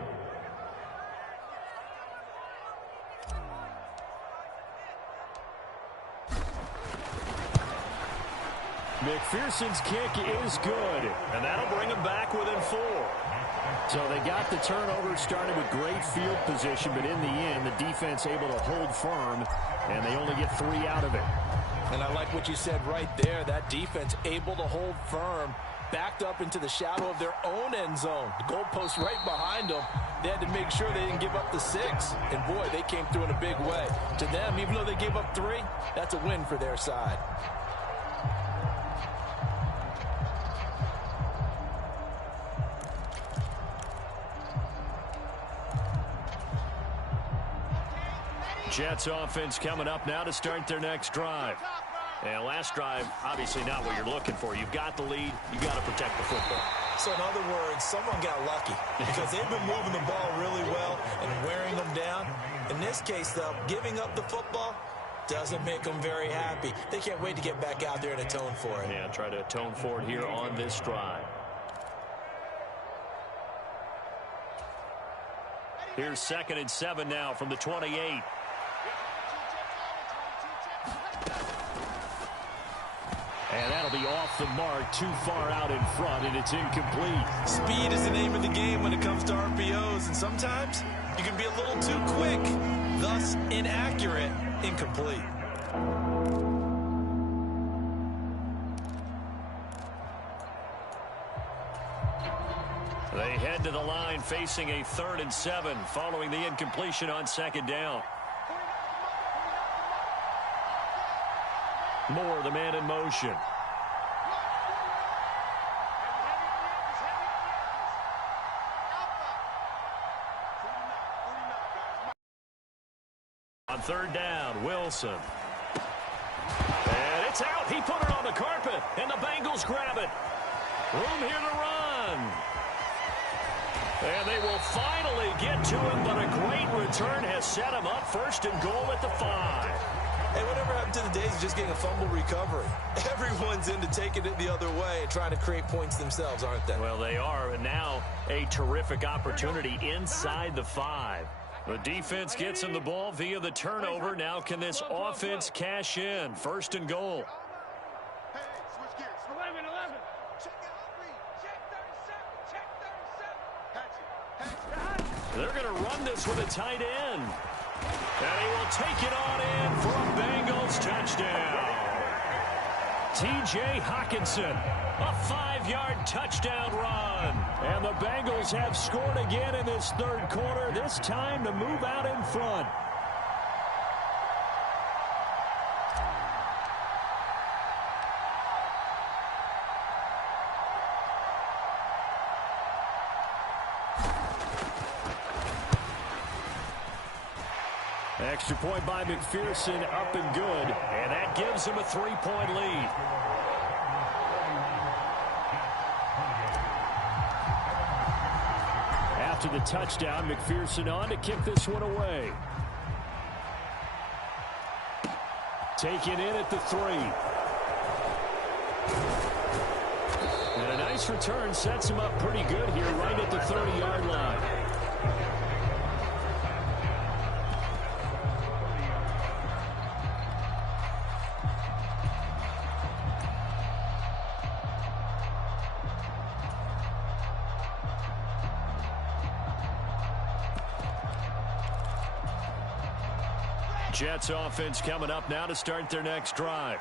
McPherson's kick is good, and that'll bring him back within 4. So they got the turnover, started with great field position, but in the end, the defense able to hold firm, and they only get 3 out of it. And I like what you said right there. That defense able to hold firm, backed up into the shadow of their own end zone. The goalpost right behind them. They had to make sure they didn't give up the 6. And, boy, they came through in a big way. To them, even though they gave up 3, that's a win for their side. Jets offense coming up now to start their next drive. And last drive, obviously not what you're looking for. You've got the lead. You got to protect the football. So in other words, someone got lucky because they've been moving the ball really well and wearing them down. In this case, though, giving up the football doesn't make them very happy. They can't wait to get back out there and atone for it. Yeah, try to atone for it here on this drive. Here's 2nd and 7 now from the 28. And that'll be off the mark, too far out in front, and it's incomplete. Speed is the name of the game when it comes to RPOs, and sometimes you can be a little too quick, thus inaccurate, incomplete. They head to the line facing a 3rd and 7 following the incompletion on 2nd down. Moore, the man in motion. On 3rd down, Wilson. And it's out. He put it on the carpet, and the Bengals grab it. Room here to run. And they will finally get to him, but a great return has set him up 1st and goal at the 5. Hey, whatever happened to the days of just getting a fumble recovery? Everyone's into taking it the other way and trying to create points themselves, aren't they? Well, they are, and now a terrific opportunity inside the 5. The defense gets him the ball via the turnover. Now can this offense cash in? 1st and goal. Hey, switch gears. 11. Check out read. Check 37. Check 37. Hatchet. They're going to run this with a tight end. And he will take it on in for a Bengals touchdown. T.J. Hockenson, a 5-yard touchdown run. And the Bengals have scored again in this 3rd quarter, this time to move out in front. Extra point by McPherson, up and good. And that gives him a 3-point lead. After the touchdown, McPherson on to kick this one away. Taken in at the 3. And a nice return sets him up pretty good here right at the 30-yard line. Jets offense coming up now to start their next drive.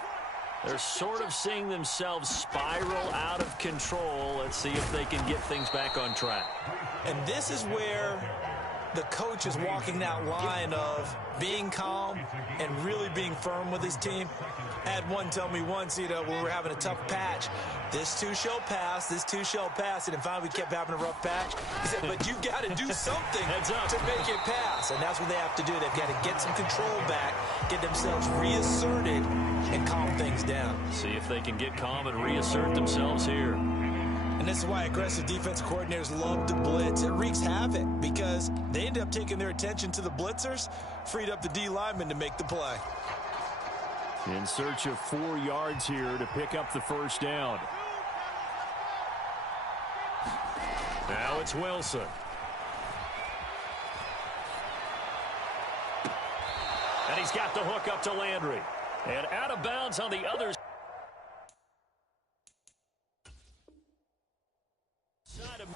They're sort of seeing themselves spiral out of control. Let's see if they can get things back on track. And this is where the coach is walking that line of being calm and really being firm with his team. I had one tell me once, when we were having a tough patch, this too shall pass, this too shall pass. And finally we kept having a rough patch. He said, but you got to do something to make it pass. And that's what they have to do. They've got to get some control back, get themselves reasserted, and calm things down. See if they can get calm and reassert themselves here. And this is why aggressive defense coordinators love to blitz. It wreaks havoc because they end up taking their attention to the blitzers, freed up the D linemen to make the play. In search of 4 yards here to pick up the first down. Now it's Wilson. And he's got the hook up to Landry. And out of bounds on the other side of...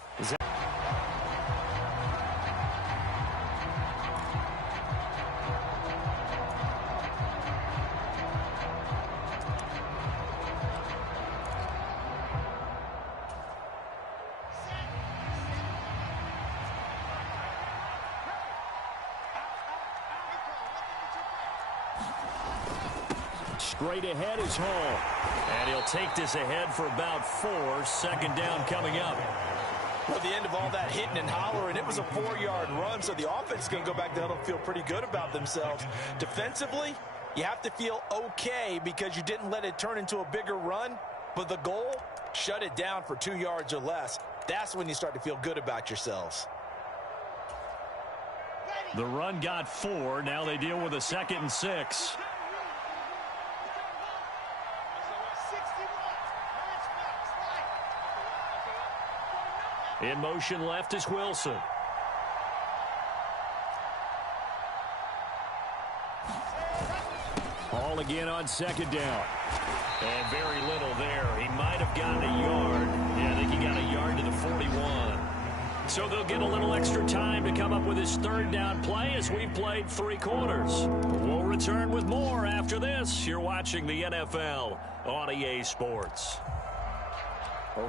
Straight ahead is Hall. And he'll take this ahead for about 4. Second down coming up. Well, the end of all that hitting and hollering, it was a 4-yard run, so the offense is going to go back there and feel pretty good about themselves. Defensively, you have to feel okay because you didn't let it turn into a bigger run, but the goal, shut it down for 2 yards or less. That's when you start to feel good about yourselves. The run got 4. Now they deal with a 2nd and 6. In motion left is Wilson. Hall again on 2nd down. And very little there. He might have gotten a yard. Yeah, I think he got a yard to the 41. So they'll get a little extra time to come up with his 3rd down play as we've played 3 quarters. We'll return with more after this. You're watching the NFL on EA Sports.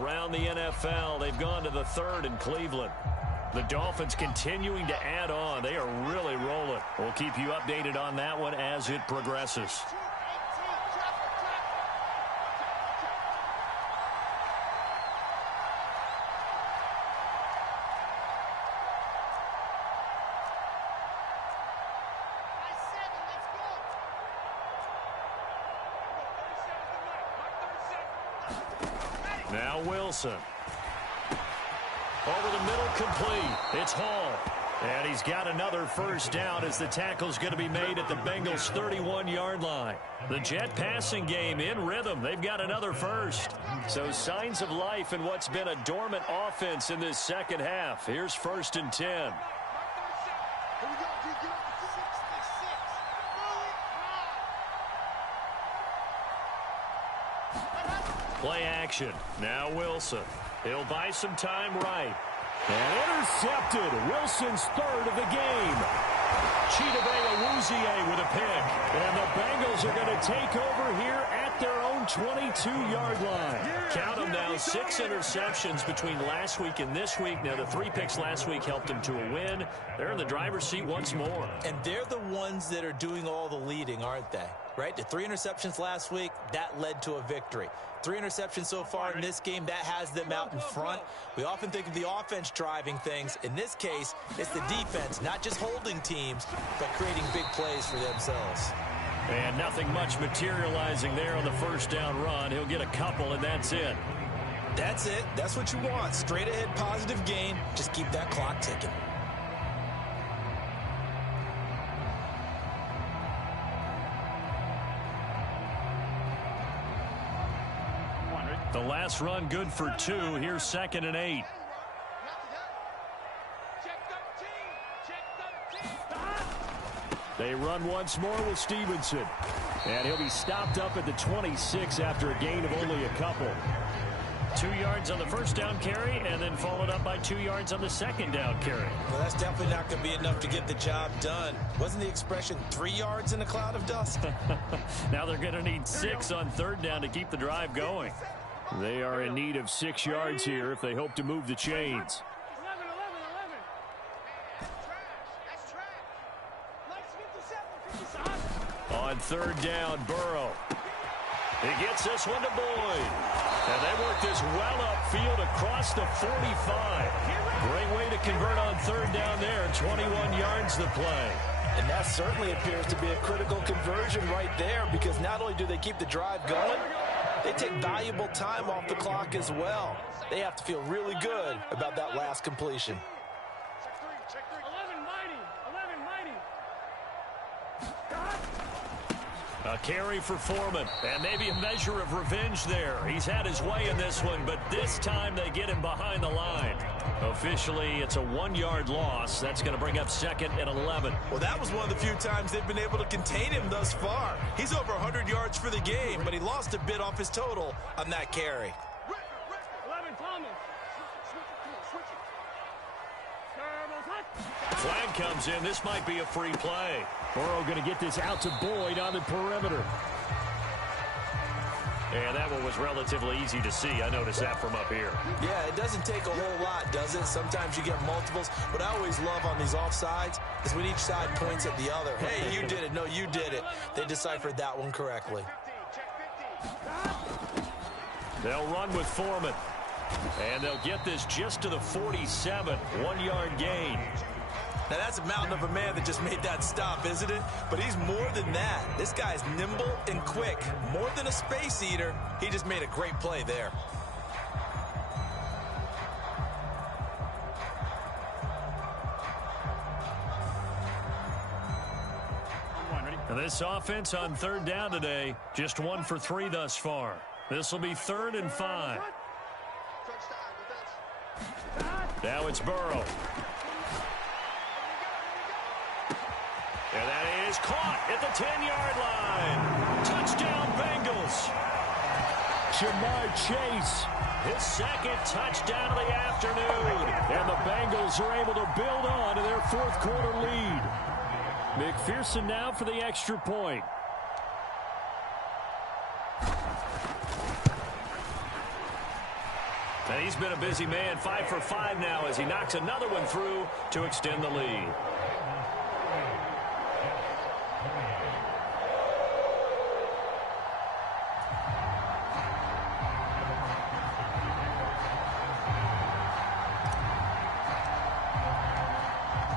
Around the NFL, they've gone to the 3rd in Cleveland. The Dolphins continuing to add on. They are really rolling. We'll keep you updated on that one as it progresses. Now Wilson. Over the middle, complete. It's Hall. And he's got another first down as the tackle's going to be made at the Bengals' 31-yard line. The Jet passing game in rhythm. They've got another first. So signs of life in what's been a dormant offense in this second half. Here's 1st and 10. Play action. Now Wilson. He'll buy some time right. And intercepted. Wilson's 3rd of the game. Chidobe Awuzie with a pick. And the Bengals are going to take over here at their own 22-yard line. Count them now, 6 interceptions between last week and this week. Now, the 3 picks last week helped them to a win. They're in the driver's seat once more. And they're the ones that are doing all the leading, aren't they? Right? The 3 interceptions last week, that led to a victory. 3 interceptions so far in this game, that has them out in front. We often think of the offense driving things. In this case, it's the defense, not just holding teams, but creating big plays for themselves. And nothing much materializing there on the first down run. He'll get a couple, and that's it. That's it. That's what you want. Straight ahead, positive gain. Just keep that clock ticking. The last run good for 2. Here's 2nd and 8. They run once more with Stevenson. And he'll be stopped up at the 26 after a gain of only a couple. 2 yards on the first down carry, and then followed up by 2 yards on the second down carry. Well, that's definitely not going to be enough to get the job done. Wasn't the expression 3 yards in a cloud of dust? Now they're going to need 6 on third down to keep the drive going. They are in need of 6 yards here if they hope to move the chains. 11. On third down, Burrow. He gets this one to Boyd. And they work this well upfield across the 45. Great way to convert on third down there. 21 yards the play. And that certainly appears to be a critical conversion right there, because not only do they keep the drive going, they take valuable time off the clock as well. They have to feel really good about that last completion. Check 3. 11 mighty. A carry for Foreman, and maybe a measure of revenge there. He's had his way in this one, but this time they get him behind the line. Officially, it's a 1-yard loss. That's going to bring up second and 11. Well, that was one of the few times they've been able to contain him thus far. He's over 100 yards for the game, but he lost a bit off his total on that carry. 11, Thomas. Switch it. Flag comes in. This might be a free play. Burrow going to get this out to Boyd on the perimeter. And that one was relatively easy to see. I noticed that from up here. Yeah, it doesn't take a whole lot, does it? Sometimes you get multiples. What I always love on these offsides is when each side points at the other. Hey, you did it. No, you did it. They deciphered that one correctly. They'll run with Foreman. And they'll get this just to the 47. 1-yard gain. Now, that's a mountain of a man that just made that stop, isn't it? But he's more than that. This guy's nimble and quick. More than a space eater. He just made a great play there. This offense on third down today, just 1 for 3 thus far. This will be 3rd and 5. Now it's Burrow. And that is caught at the 10-yard line. Touchdown, Bengals. Jamar Chase, his second touchdown of the afternoon. And the Bengals are able to build on to their fourth-quarter lead. McPherson now for the extra point. And he's been a busy man, 5 for 5 now as he knocks another one through to extend the lead.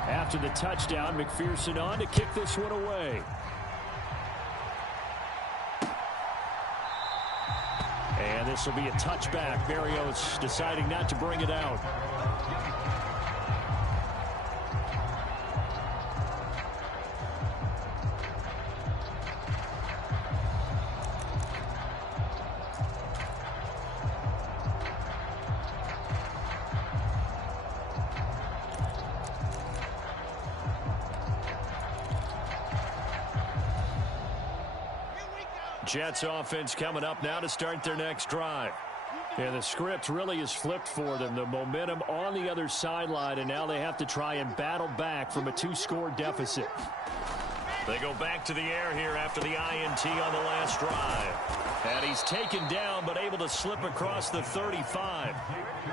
After the touchdown, McPherson on to kick this one away. And this will be a touchback. Berrios deciding not to bring it out. Jets offense coming up now to start their next drive. And the script really is flipped for them. The momentum on the other sideline, and now they have to try and battle back from a 2-score deficit. They go back to the air here after the INT on the last drive. And he's taken down but able to slip across the 35.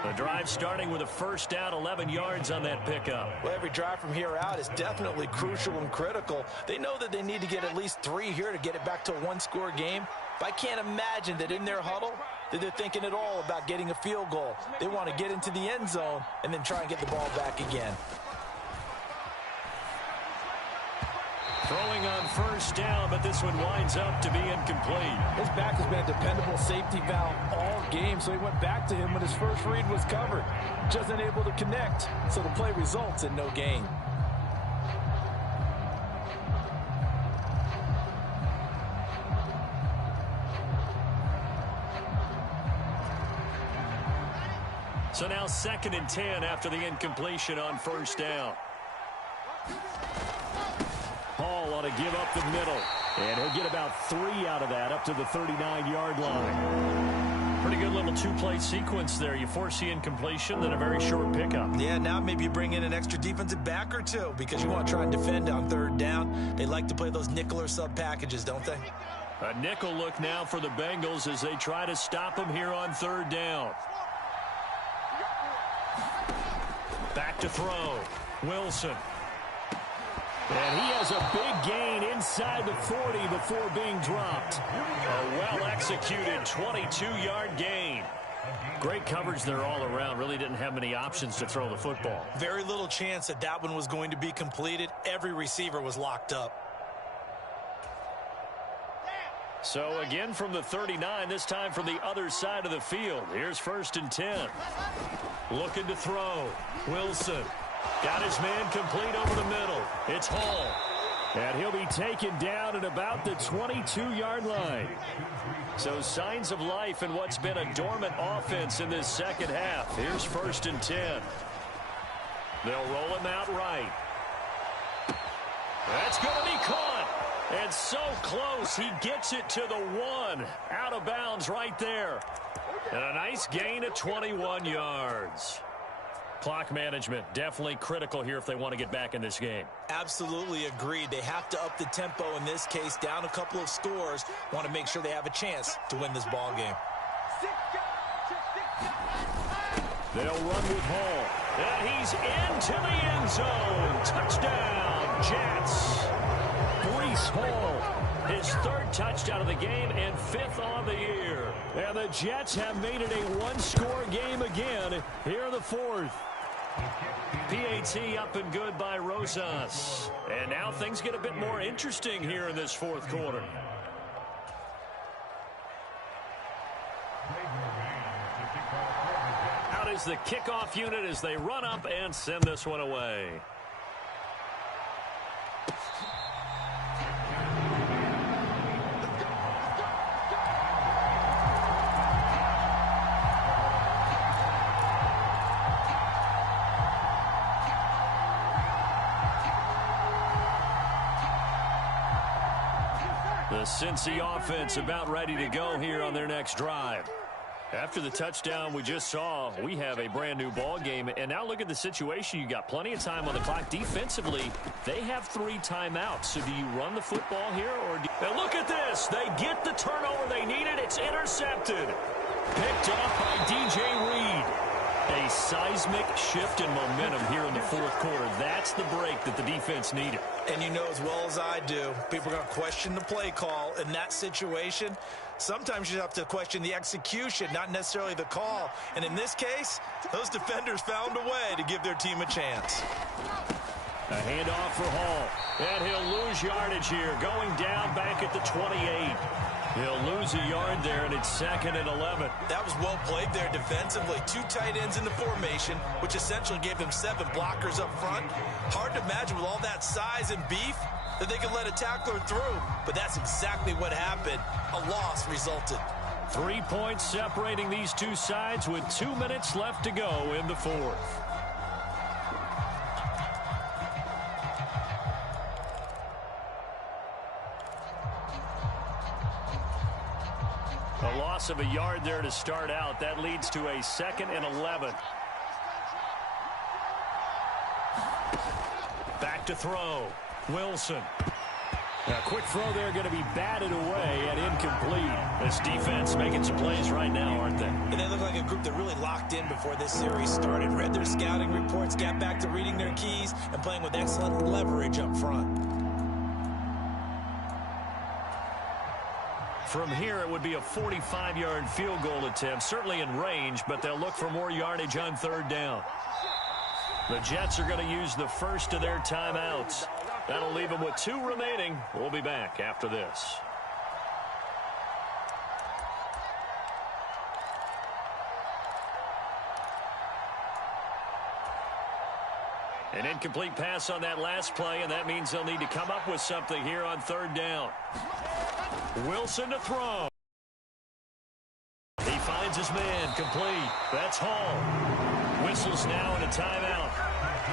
The drive starting with a first down, 11 yards on that pickup. Well, every drive from here out is definitely crucial and critical. They know that they need to get at least 3 here to get it back to a 1-score game. But I can't imagine that in their huddle that they're thinking at all about getting a field goal. They want to get into the end zone and then try and get the ball back again. Throwing on first down, but this one winds up to be incomplete. His back has been a dependable safety valve all game, so he went back to him when his first read was covered. Just unable to connect, so the play results in no gain. So now 2nd and 10 after the incompletion on first down. Hall ought to give up the middle. And he'll get about 3 out of that up to the 39-yard line. Pretty good little two-play sequence there. You force the incompletion, then a very short pickup. Yeah, now maybe you bring in an extra defensive back or two because you want to try and defend on third down. They like to play those nickel or sub packages, don't they? A nickel look now for the Bengals as they try to stop them here on third down. Back to throw. Wilson. And he has a big gain inside the 40 before being dropped. A well-executed 22-yard gain. Great coverage there all around. Really didn't have many options to throw the football. Very little chance that that one was going to be completed. Every receiver was locked up. So again from the 39, this time from the other side of the field. Here's 1st and 10. Looking to throw. Wilson. Got his man complete over the middle. It's Hall. And he'll be taken down at about the 22-yard line. So signs of life in what's been a dormant offense in this second half. Here's 1st and 10. They'll roll him out right. That's going to be caught. And so close, he gets it to the 1. Out of bounds right there. And a nice gain of 21 yards. Clock management definitely critical here if they want to get back in this game. Absolutely agreed. They have to up the tempo in this case, down a couple of scores. Want to make sure they have a chance to win this ball game. They'll run with Hall. And he's into the end zone. Touchdown, Jets. Breece Hall, his 3rd touchdown of the game and 5th on the year. And the Jets have made it a one-score game again here in the 4th. PAT up and good by Rosas. And now things get a bit more interesting here in this 4th quarter. Out is the kickoff unit as they run up and send this one away. The Cincy offense about ready to go here on their next drive. After the touchdown we just saw, we have a brand new ball game. And now look at the situation. You got plenty of time on the clock. Defensively, they have 3 timeouts. So do you run the football here? And look at this. They get the turnover they needed. It's intercepted. Picked up by DJ Reed. A seismic shift in momentum here in the 4th quarter. That's the break that the defense needed. And you know as well as I do, people are going to question the play call in that situation. Sometimes you have to question the execution, not necessarily the call. And in this case, those defenders found a way to give their team a chance. A handoff for Hall. And he'll lose yardage here, going down back at the 28. He'll lose a yard there, and it's 2nd and 11. That was well played there defensively. 2 tight ends in the formation, which essentially gave them 7 blockers up front. Hard to imagine with all that size and beef that they could let a tackler through. But that's exactly what happened. A loss resulted. 3 points separating these two sides with 2 minutes left to go in the 4th. A loss of a yard there to start out. That leads to a 2nd and 11. Back to throw. Wilson. A quick throw there going to be batted away and incomplete. This defense making some plays right now, aren't they? And they look like a group that really locked in before this series started. Read their scouting reports, got back to reading their keys, and playing with excellent leverage up front. From here, it would be a 45-yard field goal attempt, certainly in range, but they'll look for more yardage on 3rd down. The Jets are going to use the first of their timeouts. That'll leave them with 2 remaining. We'll be back after this. An incomplete pass on that last play, and that means they'll need to come up with something here on 3rd down. Wilson to throw. He finds his man complete. That's Hall. Whistles now in a timeout.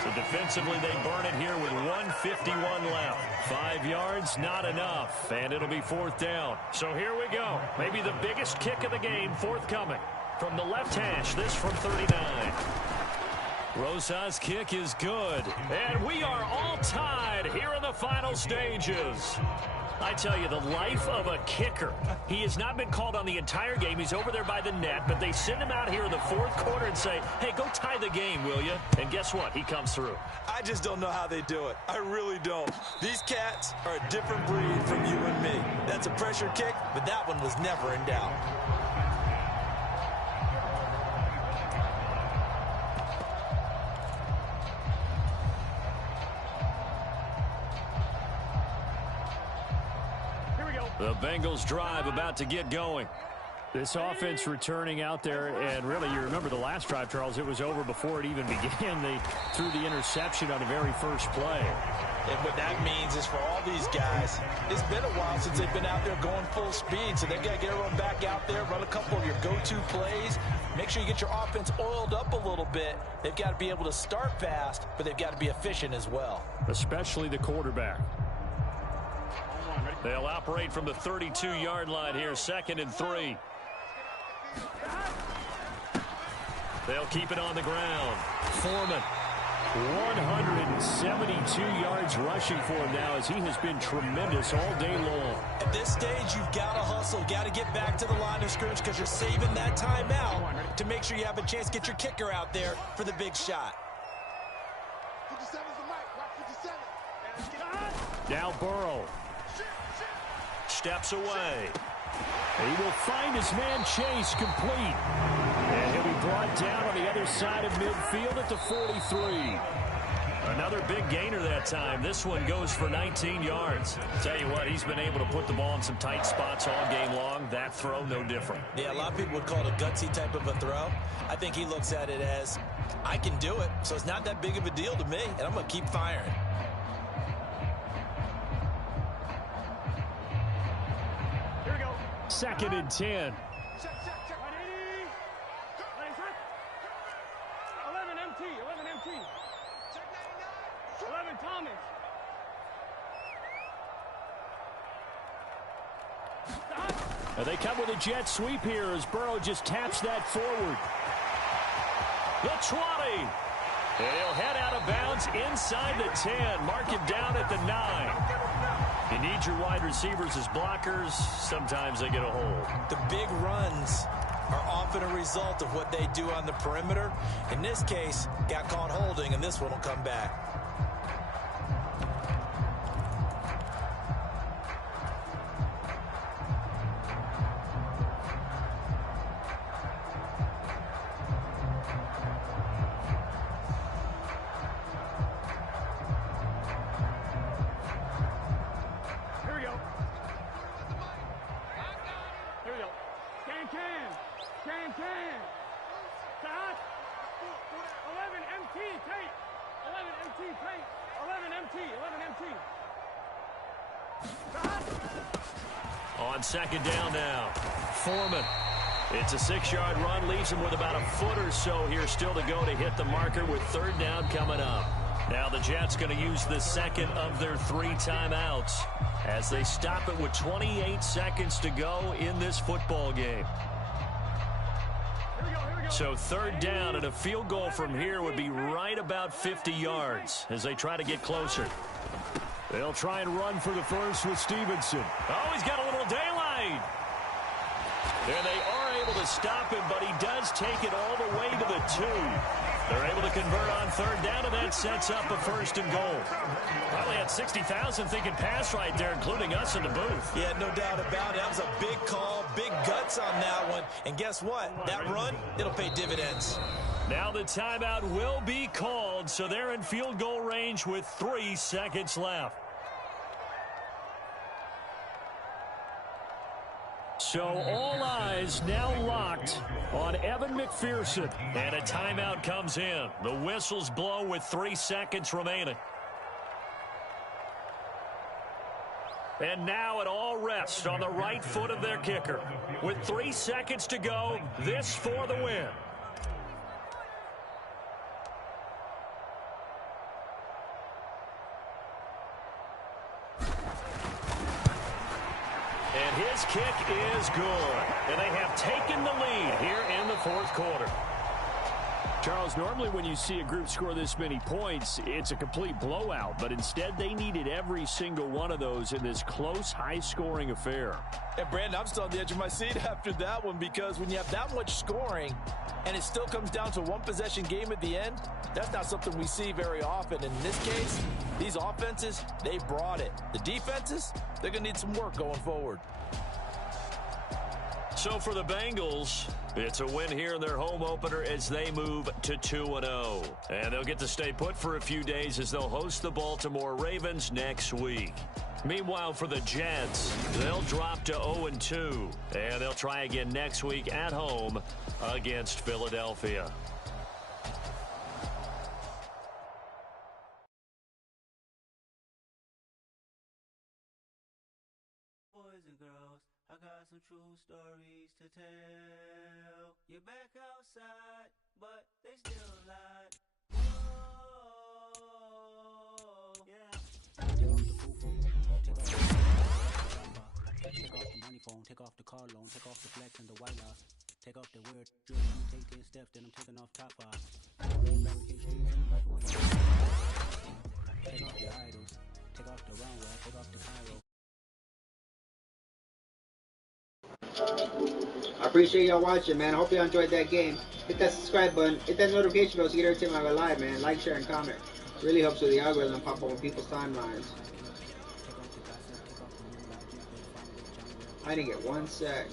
So defensively, they burn it here with 1:51 left. 5 yards, not enough, and it'll be 4th down. So here we go. Maybe the biggest kick of the game forthcoming. From the left hash, this from 39. Rosa's kick is good. And we are all tied here in the final stages. I tell you, the life of a kicker. He has not been called on the entire game. He's over there by the net, but they send him out here in the 4th quarter and say, hey, go tie the game, will you? And guess what? He comes through. I just don't know how they do it. I really don't. These cats are a different breed from you and me. That's a pressure kick, but that one was never in doubt. The Bengals drive about to get going. This offense returning out there, and really, you remember the last drive, Charles, it was over before it even began. They threw the interception on the very first play. And what that means is for all these guys, it's been a while since they've been out there going full speed, so they've got to get everyone back out there, run a couple of your go-to plays, make sure you get your offense oiled up a little bit. They've got to be able to start fast, but they've got to be efficient as well. Especially the quarterback. They'll operate from the 32-yard line here, 2nd and 3. They'll keep it on the ground. Foreman, 172 yards rushing for him now as he has been tremendous all day long. At this stage, you've got to hustle, got to get back to the line of scrimmage because you're saving that timeout to make sure you have a chance to get your kicker out there for the big shot. 57's the mic. Rock 57. Now Burrow steps away. He will find his man Chase complete. And he'll be brought down on the other side of midfield at the 43. Another big gainer that time. This one goes for 19 yards. Tell you what, he's been able to put the ball in some tight spots all game long. That throw, no different. Yeah, a lot of people would call it a gutsy type of a throw. I think he looks at it as, I can do it, so it's not that big of a deal to me, and I'm going to keep firing. Here we go. 2nd and 10. Check. 11 MT. 11 Thomas. They come with a jet sweep here as Burrow just taps that forward. The 20. And he'll head out of bounds inside the 10. Mark him down at the 9. You need your wide receivers as blockers. Sometimes they get a hold. The big runs are often a result of what they do on the perimeter. In this case, got caught holding, and this one will come back. Can. Stop. 11 MT tape. 11 MT tape. 11 MT. Stop. On 2nd down now. Foreman. It's a 6-yard run. Leaves him with about a foot or so here still to go to hit the marker with 3rd down coming up. Now the Jets going to use the 2nd of their 3 timeouts as they stop it with 28 seconds to go in this football game. So 3rd down, and a field goal from here would be right about 50 yards as they try to get closer. They'll try and run for the first with Stevenson. Oh, he's got a little daylight. And they are able to stop him, but he does take it all the way to the 2. They're able to convert on 3rd down, and that sets up a 1st and goal. Probably had 60,000 thinking pass right there, including us in the booth. Yeah, no doubt about it. That was a big call, big guts on that one. And guess what? That run, it'll pay dividends. Now the timeout will be called, so they're in field goal range with 3 seconds left. So all eyes now locked on Evan McPherson. And a timeout comes in. The whistles blow with 3 seconds remaining. And now it all rests on the right foot of their kicker. With 3 seconds to go, this for the win. is good, and they have taken the lead here in the fourth quarter. Charles, normally when you see a group score this many points, it's a complete blowout, but instead they needed every single one of those in this close, high-scoring affair. And Brandon, I'm still on the edge of my seat after that one, because when you have that much scoring and it still comes down to one possession game at the end, that's not something we see very often. In this case, these offenses, they brought it. The defenses, they're going to need some work going forward. So for the Bengals, it's a win here in their home opener as they move to 2-0. And they'll get to stay put for a few days as they'll host the Baltimore Ravens next week. Meanwhile, for the Jets, they'll drop to 0-2. And they'll try again next week at home against Philadelphia. Boys and girls, I got some true stories to tell. You're back outside, but they still lied. Oh, yeah. Take off the foo-foo, take off the money phone, take off the car loan, take off the flex and the white loss. Take off the weird drill, let me take 10 steps, then I'm taking off top 5. Take off the idols, take off the runway, take off the Cairo. I appreciate y'all watching, man. I hope y'all enjoyed that game. Hit that subscribe button. Hit that notification bell so you get every time I go live, man. Like, share, and comment. Really helps with the algorithm pop up on people's timelines. I didn't get 1 sec.